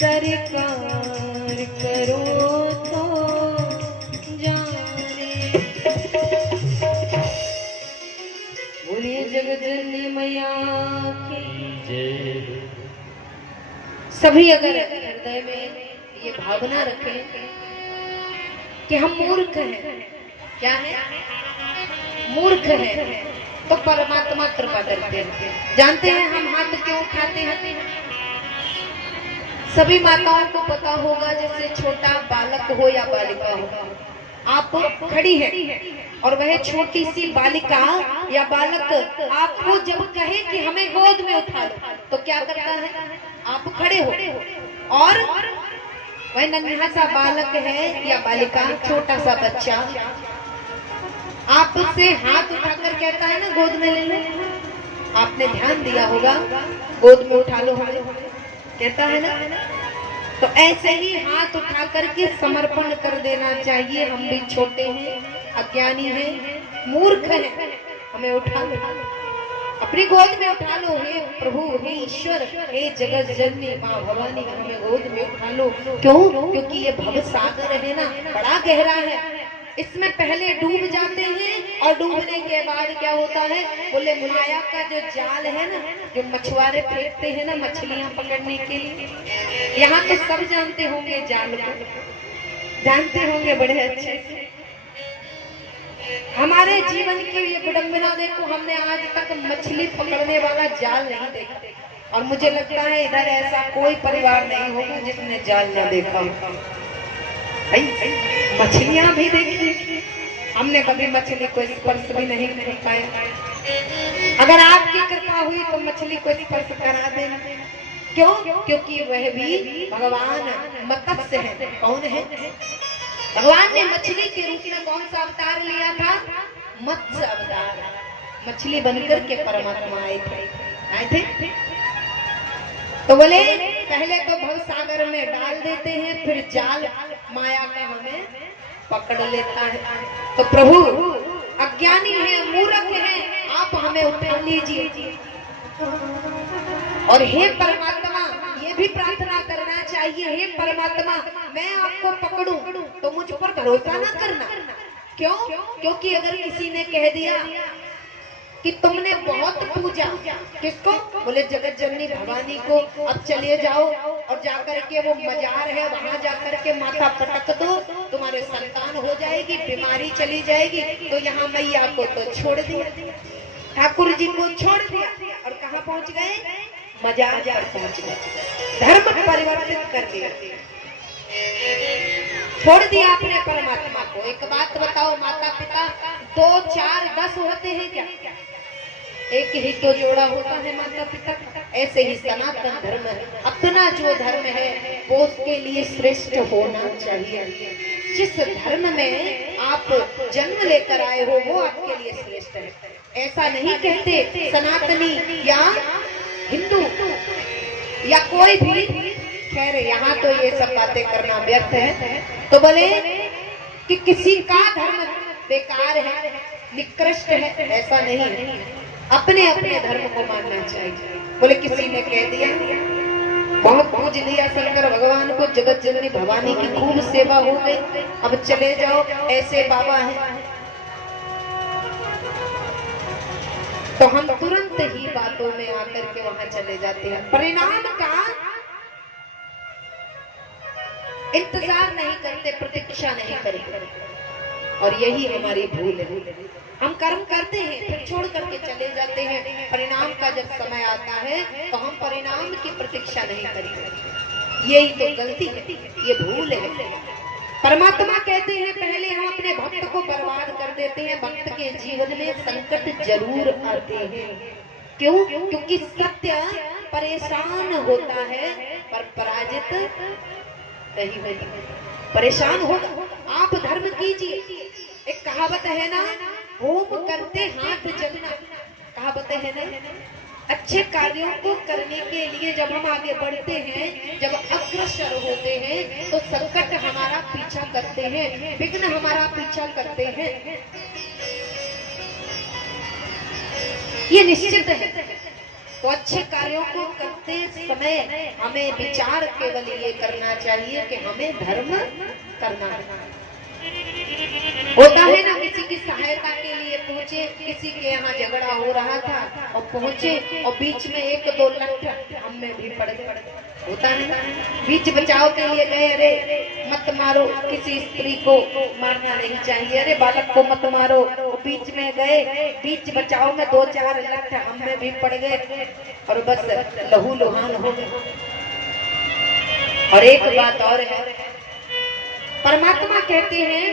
सरकार करो तो जाने। बोलिए जगजननी मैया की जय। सभी अगर हृदय में ये भावना रखें कि हम मूर्ख हैं, क्या है? मूर्ख हैं, तो परमात्मा कृपा करते हैं। जानते हैं हम हाथ क्यों उठाते हैं? सभी माताओं को पता होगा, जैसे छोटा बालक हो या बालिका हो, आप खड़ी है और वह छोटी सी बालिका या बालक आपको जब कहे कि हमें गोद में उठा लो, तो क्या करता है? आप खड़े हो और वह नन्हा सा बालक है या बालिका, छोटा सा बच्चा आपसे हाथ उठाकर कहता है ना, गोद में ले लो। आपने ध्यान दिया होगा, गोद में उठा लो हमें, कहता है ना। तो ऐसे ही हाथ उठा करके समर्पण कर देना चाहिए। हम भी छोटे हैं, अज्ञानी हैं, मूर्ख हैं, हमें उठा लो, अपनी गोद में उठा लो। हे प्रभु, हे ईश्वर, हे जगत जननी माँ भवानी, हमें गोद में उठा लो। क्यों? क्योंकि ये भव सागर है ना, बड़ा गहरा है। इसमें पहले डूब जाते हैं और डूबने के बाद क्या होता है? बोले माया का जो जाल है ना, जो मछुआरे फेंकते हैं ना मछलियां पकड़ने के लिए, यहाँ तो सब जानते होंगे जाल को, जानते होंगे बड़े अच्छे से। हमारे जीवन की ये विडंबना देखो, हमने आज तक मछली पकड़ने वाला जाल नहीं देखा, और मुझे लगता है इधर ऐसा कोई परिवार नहीं होगा जिसने जाल न देखा हो। मछलियां भी देखी, हमने कभी मछली को स्पर्श भी नहीं कर पाए। अगर आपकी कृपा हुई तो मछली को स्पर्श करा देना। क्यों? क्योंकि वह भी भगवान मत्स्य है। कौन है? भगवान ने मछली के रूप में कौन सा अवतार लिया था? मत्स्य अवतार। मछली बनकर के परमात्मा आए थे। तो बोले पहले तो भव सागर में डाल देते हैं, फिर जाल माया का हमें पकड़ लेता है। तो प्रभु अज्ञानी है, मूर्ख है, आप हमें उठा लीजिए। और हे परमात्मा, ये भी प्रार्थना करना चाहिए, हे परमात्मा मैं आपको पकड़ूं तो मुझ पर भरोसा ना करना। क्यों? क्योंकि अगर किसी ने कह दिया कि तुमने बहुत पूजा, किसको? बोले जगत जननी भवानी को, अब चले जाओ और जाकर के वो मजार है वहां जाकर के माथा पटक दो, तुम्हारे संतान हो जाएगी, बीमारी चली जाएगी। तो यहाँ मैया को तो छोड़ दिया, ठाकुर जी को छोड़ दिया और कहाँ पहुंच गए? मजार पर पहुंच गए। धर्म परिवर्तित कर दिया, छोड़ दिया अपने परमात्मा को। एक बात बताओ, माता पिता 2, 4, 10 होते हैं क्या? एक ही तो जोड़ा होता है माता पिता। ऐसे ही सनातन धर्म है, अपना जो धर्म है वो उसके लिए श्रेष्ठ होना चाहिए। जिस धर्म में आप जन्म लेकर आए हो वो आपके लिए श्रेष्ठ है। ऐसा नहीं कहते सनातनी या हिंदू या कोई भी, खैर यहाँ तो ये सब बातें करना व्यर्थ है। तो बोले कि किसी का धर्म बेकार है, निकृष्ट है, ऐसा नहीं है। अपने अपने धर्म को मानना चाहिए। बोले किसी ने कह दिया बहुत पूज लिया शंकर भगवान को, जगत जननी भवानी की खूब सेवा हो गई, अब चले जाओ, ऐसे बाबा हैं, तो हम तुरंत ही बातों में आकर के वहां चले जाते हैं। परिणाम का इंतजार नहीं करते, प्रतीक्षा नहीं करते, और यही हमारी भूल है। हम कर्म करते हैं फिर छोड़ करके चले जाते हैं, परिणाम का जब समय आता है तो हम परिणाम की प्रतीक्षा नहीं करेंगे। यही तो गलती है, ये भूल है। परमात्मा कहते हैं पहले हम अपने भक्त को बर्बाद कर देते हैं। भक्त के जीवन में संकट जरूर आते हैं। क्यों? क्योंकि सत्य परेशान होता है पर पराजित नहीं होता। परेशान होगा, आप धर्म कीजिए। एक कहावत है ना, होम करते हाथ जलना, कहावत है ना। अच्छे कार्यों को करने के लिए जब हम आगे बढ़ते हैं, जब अग्रसर होते हैं, तो संकट हमारा पीछा करते हैं, विघ्न हमारा पीछा करते हैं, ये निश्चित है। तो अच्छे कार्यों को करते समय हमें विचार केवल ये करना चाहिए कि हमें धर्म करना है। होता है ना, किसी की सहायता के लिए पहुंचे, किसी के यहाँ झगड़ा हो रहा था और पहुंचे और बीच में एक दो लठ हम में भी पड़ गए। होता है ना, बीच बचाव के लिए गए, अरे मत मारो, किसी स्त्री को मारना नहीं चाहिए, अरे बालक को मत मारो, बीच में गए, बीच बचाव में दो चार लठ हम में भी पड़ गए और बस लहू लुहान हो गए। और एक बात और है, परमात्मा कहते हैं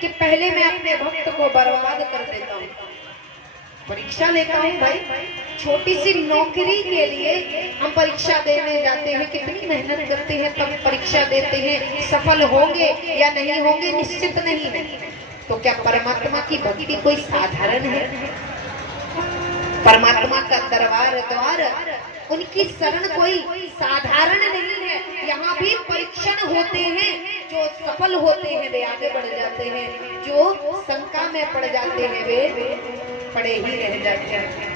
कि पहले मैं अपने भक्त को बर्बाद कर देता हूँ, परीक्षा लेता हूँ। भाई छोटी सी नौकरी के लिए हम परीक्षा देने जाते हैं, कितनी मेहनत करते हैं, तब परीक्षा देते हैं, सफल होंगे या नहीं होंगे निश्चित नहीं है। तो क्या परमात्मा की भक्ति कोई साधारण है? परमात्मा का दरबार द्वार, उनकी शरण कोई साधारण नहीं है। यहाँ भी परीक्षण होते हैं, जो सफल होते हैं वे आगे बढ़ जाते हैं, जो शंका में पड़ जाते हैं वे पड़े ही रह जाते हैं।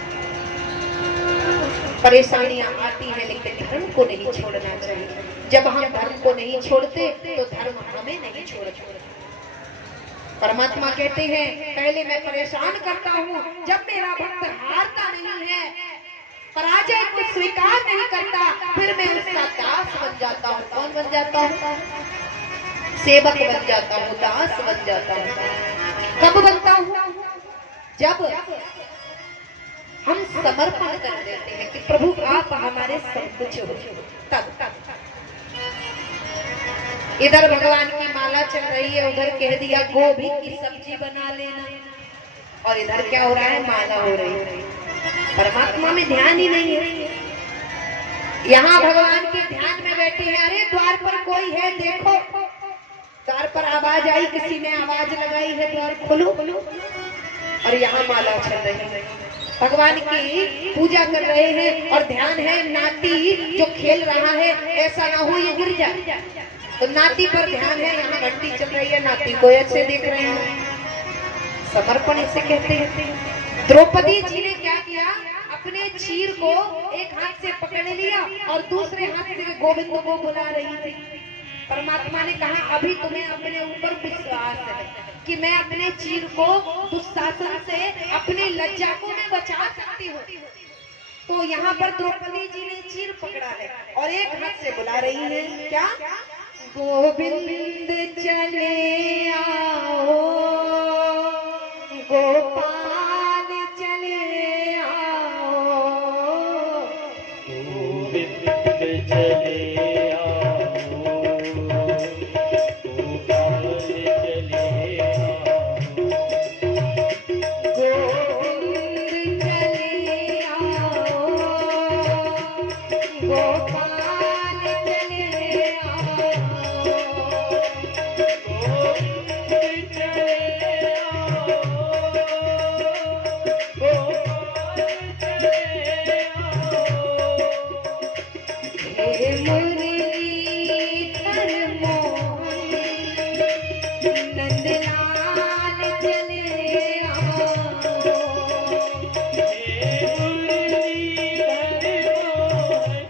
परेशानियां आती हैं लेकिन धर्म को नहीं छोड़ना चाहिए। जब हम धर्म को नहीं छोड़ते तो धर्म हमें नहीं छोड़ता। परमात्मा कहते हैं पहले मैं परेशान करता हूँ, जब मेरा भक्त हारता नहीं है, पराजय को स्वीकार नहीं करता, फिर मैं उसका दास बन जाता हूँ। कौन बन जाता हूँ? सेवक बन जाता हूँ, दास बन जाता हूँ। कब बनता हूँ? जब हम समर्पण कर देते हैं कि प्रभु आप हमारे सब कुछ हो, तब इधर भगवान की माला चल रही है, उधर कह दिया गोभी की सब्जी बना लेना, और इधर क्या हो रहा है? माला हो रही है। परमात्मा में ध्यान ही नहीं है। यहाँ भगवान के ध्यान में बैठे हैं, अरे द्वार पर कोई है देखो, द्वार पर आवाज आई, किसी ने आवाज लगाई है द्वार खोलो, और यहाँ माला चल रही है, भगवान की पूजा कर रहे हैं और ध्यान है नाती जो खेल रहा है ऐसा ना हो ये गिर जाए, तो नाती पर ध्यान है। यहाँ घंटी चल रही है, नाती को ऐसे देख रहे हैं। समर्पण इसे कहते हैं। द्रौपदी जी ने क्या किया? अपने चीर को एक हाथ से पकड़ लिया और दूसरे हाथ से गोविंद को बुला रही थी। परमात्मा ने कहा अभी तुम्हें अपने ऊपर विश्वास है कि मैं अपने चीर को दुशासन से, अपनी लज्जा को मैं बचा सकती हूँ। तो यहाँ पर द्रौपदी जी ने चीर पकड़ा है और एक हाथ से बुला रही है, क्या? गोविंद चले आओ, गोपाल चले आओ, गोविंद चले आओ, गोपाल चले आओ, गोविंद चले आओ, गोपाल चले आओ, हे मुरलीधर मोहन नंदलाल चले आओ, हे मुरलीधर मोहन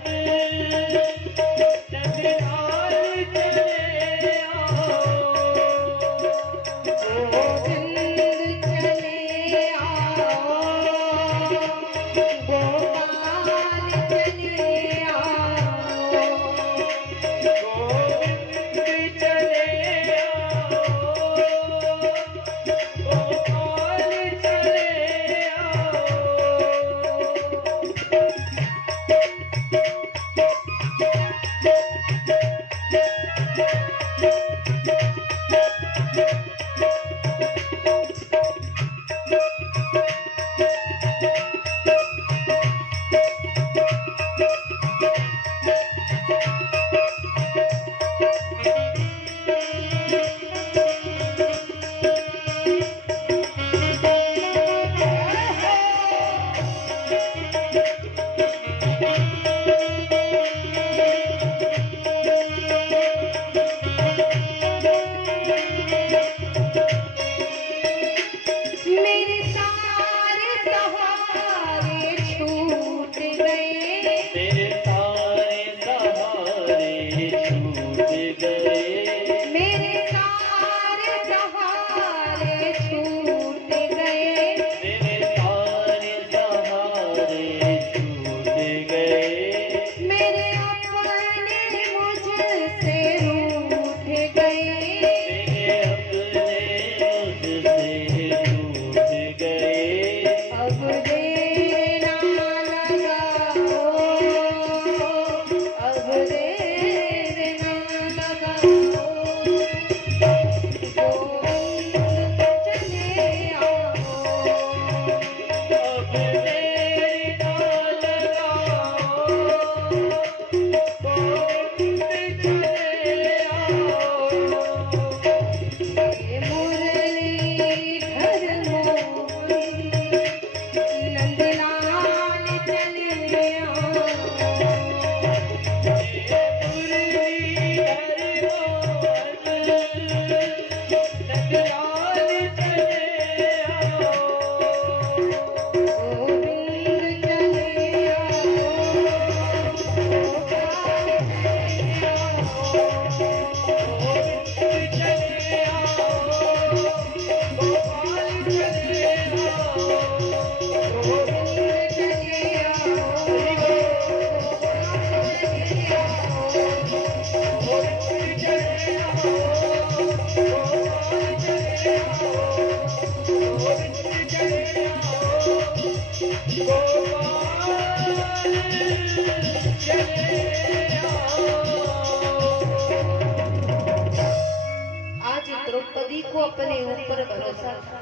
अपने ऊपर भरोसा था।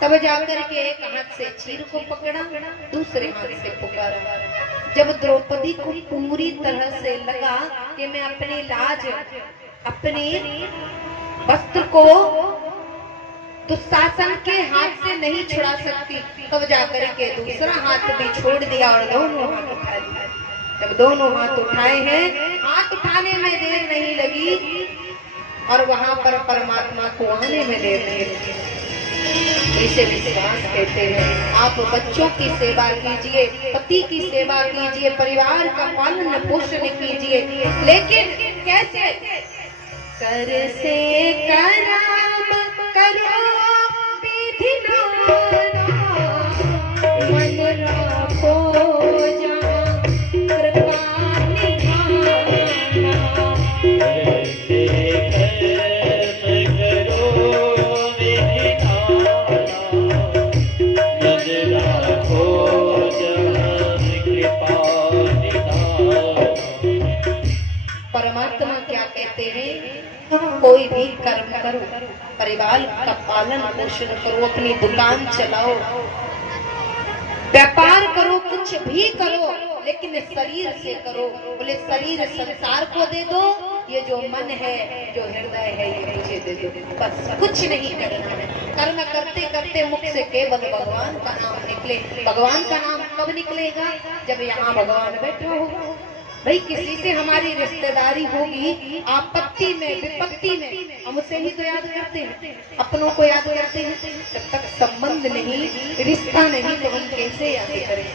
तब जाकर के एक हाथ से चीर को पकड़ा, दूसरे हाथ से पुकारा। जब द्रौपदी को पूरी तरह से लगा कि मैं अपनी लाज, अपने वस्त्र को दुशासन के हाथ से नहीं छुड़ा सकती, तब जाकर के दूसरा हाथ भी छोड़ दिया और दोनों हाथ उठा लिया। जब दोनों हाथ उठाए हैं, हाथ उठाने में देर नहीं लगी और वहां पर परमात्मा को आने में देर नहीं लगी। इसे विश्वास कहते हैं। आप बच्चों की सेवा कीजिए, पति की सेवा कीजिए, परिवार का पालन पोषण कीजिए, लेकिन कैसे? कर से कराम करो विधि नाना, मन राखो जहाँ कृपा निधाना। ऐसे कर्म करो विधि नाना, मन राखो जहाँ कृपा निधाना। परमात्मा क्या कहते हैं? कोई भी कर्म करो, परिवार का पालन पोषण करो, अपनी दुकान चलाओ, व्यापार करो, कुछ भी करो, लेकिन शरीर से करो। बोले शरीर संसार को दे दो, ये जो मन है, जो हृदय है, ये मुझे दे दो, बस कुछ नहीं करना है। कर्म करते करते मुख से केवल भगवान का नाम निकले। भगवान का नाम कब निकलेगा? जब यहाँ भगवान बैठा हो। भाई किसी से हमारी रिश्तेदारी होगी, आपत्ति में विपत्ति में हम उसे ही तो याद करते हैं, अपनों को याद करते हैं। जब तक संबंध नहीं, रिश्ता नहीं, तो हम कैसे याद करें?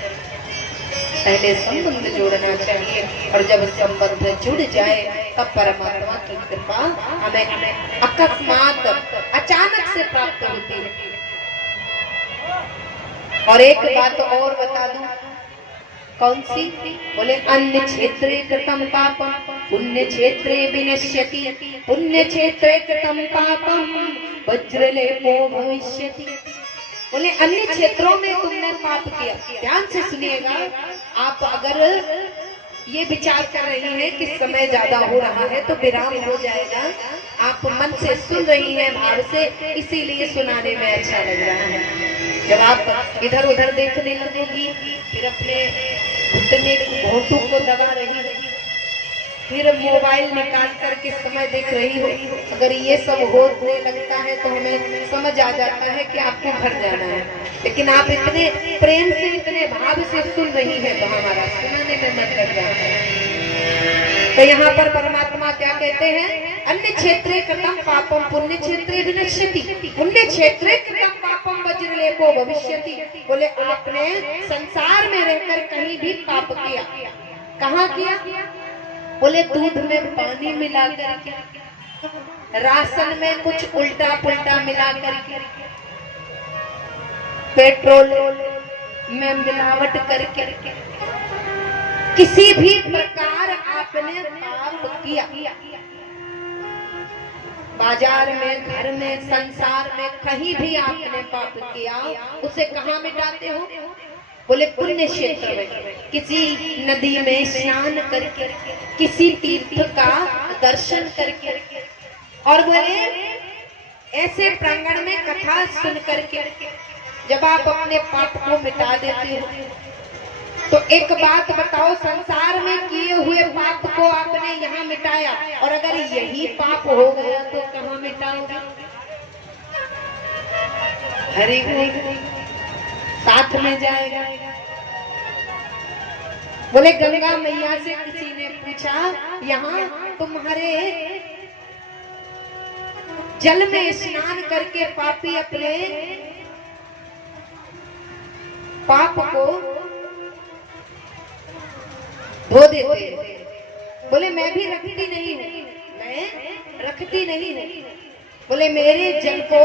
पहले संबंध जोड़ना चाहिए, और जब संबंध जुड़ जाए तब परमात्मा की कृपा हमें अकस्मात अचानक से प्राप्त होती है। और एक बात और बता दूं, कौन सी? बोले अन्य क्षेत्रे कृतं पापम पुण्य क्षेत्रे विनश्यति, पुण्य क्षेत्रे कृतं पापम वज्रलेपो भविष्यति। बोले अन्य क्षेत्रों में तुमने पाप किया। ध्यान से सुनिएगा, आप अगर ये विचार कर रही हैं कि समय ज्यादा हो रहा है तो विराम हो जाएगा, आप मन से सुन रही हैं, भाव से, इसीलिए सुनाने में अच्छा लग रहा है। जब आप इधर उधर देखने लगेगी, फिर अपने घुटने घोंटू को दबा रही हो, फिर मोबाइल निकाल करके समय देख रही हो, अगर ये सब होने लगता है तो हमें समझ आ जाता है कि आपको घर जाना है। लेकिन आप इतने प्रेम से, इतने भाव से सुन रही हैं, तो हमारा सुनाने में मन लग जाता है। तो यहाँ पर परमात्मा क्या कहते हैं? अन्य क्षेत्रे कृतं पापम पुण्य क्षेत्रे विनश्यति, पुण्य क्षेत्रे कृतं पापम वज्रलेपो भविष्यति। बोले आपने संसार में रहकर कहीं भी पाप किया, कहाँ किया? बोले दूध में पानी मिला करके, राशन में कुछ उल्टा पुल्टा मिला करके, पेट्रोल में मिलावट करके, किसी भी प्रकार आपने पाप किया। बाजार में, घर में, संसार में, कहीं भी आपने पाप किया, उसे कहाँ मिटाते हो? बोले पुण्य क्षेत्र में, किसी नदी में स्नान करके, किसी तीर्थ का दर्शन करके, और बोले ऐसे प्रांगण में कथा सुन करके जब आप अपने पाप को मिटा देते हो। तो एक बात बताओ, संसार में किए हुए पाप को आपने यहाँ मिटाया, और अगर यही पाप हो गया तो कहाँ मिटाओगे? हरे साथ में जाएगा। बोले गंगा मैया से किसी ने पूछा, यहाँ तुम्हारे जल में स्नान करके पापी अपने पाप को धो देते। बोले मैं भी रखती नहीं हूँ, मैं रखती नहीं हूँ। बोले मेरे जल को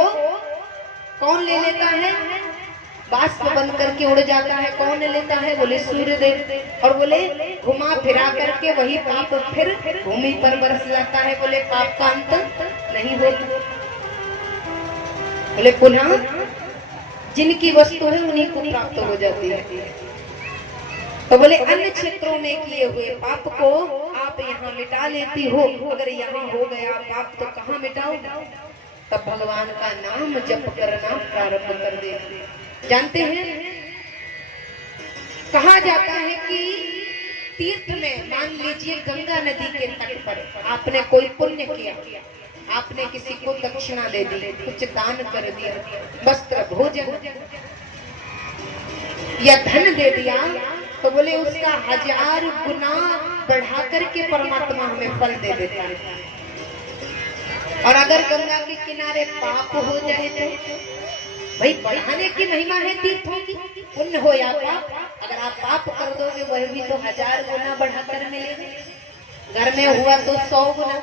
कौन ले लेता है? बाष्प बन करके उड़ जाता है, कौन लेता है? बोले सूर्य देव। और बोले घुमा फिरा करके वही पाप फिर भूमि पर बरस जाता है। बोले पाप का अंत नहीं होता। बोले पुनः जिनकी वस्तु है उन्हीं को प्राप्त हो जाती है। तो बोले अन्य क्षेत्रों में किए हुए पाप को आप यहाँ मिटा लेती हो, अगर यहाँ हो गया पाप तो कहाँ मिटाओ? तब भगवान का नाम जप करना प्रारंभ कर दे। जानते हैं, कहा जाता है कि तीर्थ में, मान लीजिए गंगा नदी के तट पर आपने कोई पुण्य किया, आपने किसी को दक्षिणा दे दी, कुछ दान कर दिया, वस्त्र भोजन या धन दे दिया, तो बोले उसका 1000 गुना बढ़ा करके परमात्मा हमें फल दे देता है। और अगर गंगा के किनारे पाप हो जाए तो भाई बढ़ाने की महिमा है तीर्थों की, पुण्य हो या पाप, अगर आप पाप कर दोगे वह भी तो 1000 गुना बढ़ाकर मिलेगा। घर में हुआ तो 100 गुना,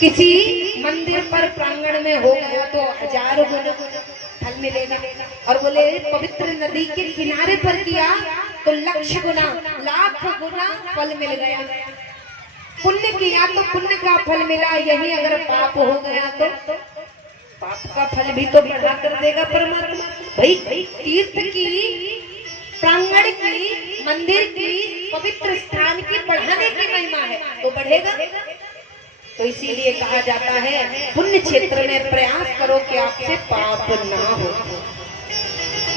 किसी मंदिर पर प्रांगण में हो गया तो 1000 गुना फल मिलेगा। और बोले पवित्र नदी के किनारे पर किया तो 1,00,000 गुना, 1,00,000 गुना फल मिल गया। पुण्य किया तो पुण्य का फल मिला, यही अगर पाप हो गया तो पाप का फल भी तो बढ़ा कर देगा परमात्मा। भाई तीर्थ की, प्रांगण की, मंदिर की, पवित्र स्थान की बढ़ाने की महिमा है तो बढ़ेगा। तो इसीलिए कहा जाता है पुण्य क्षेत्र में प्रयास करो कि आपसे पाप ना हो।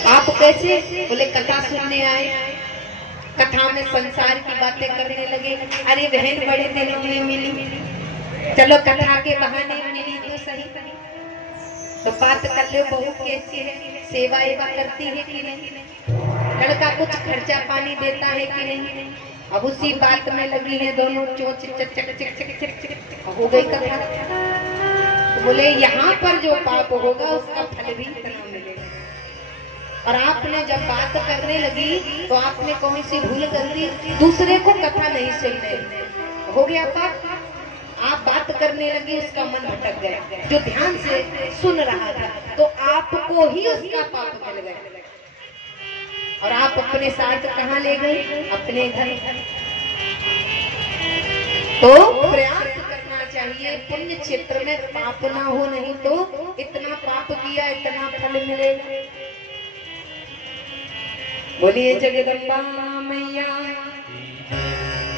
पाप कैसे? बोले कथा सुनने आए, कथा में संसार की बातें करने लगे, अरे बहन बड़े दिनों में मिली, चलो कथा के बहाने मिली तो सही, तो बात कर लो बहू कैसी है, सेवा एवा करती है कि नहीं, लड़का कुछ खर्चा पानी देता है कि नहीं। अब उसी बात में लगी है दोनों, चोच चक चक चक चक चक चक हो गई कथा। तो बोले यहाँ पर जो पाप होगा उसका फल भी इतना मिलेगा। और आपने जब बात करने लगी तो आपने कौन सी भूल कर दी, दूसरे को कथा नहीं सुनने, हो गया पाप। आप बात करने लगी, उसका मन भटक गया, जो ध्यान से सुन रहा था, तो आपको ही उसका पाप मिल गया। और आप अपने साथ कहाँ ले गए? अपने घर। तो प्रयास करना चाहिए पुण्य क्षेत्र में पाप ना हो, नहीं तो इतना पाप किया इतना फल मिलेगा। बोलिए जगदम्बा मैया।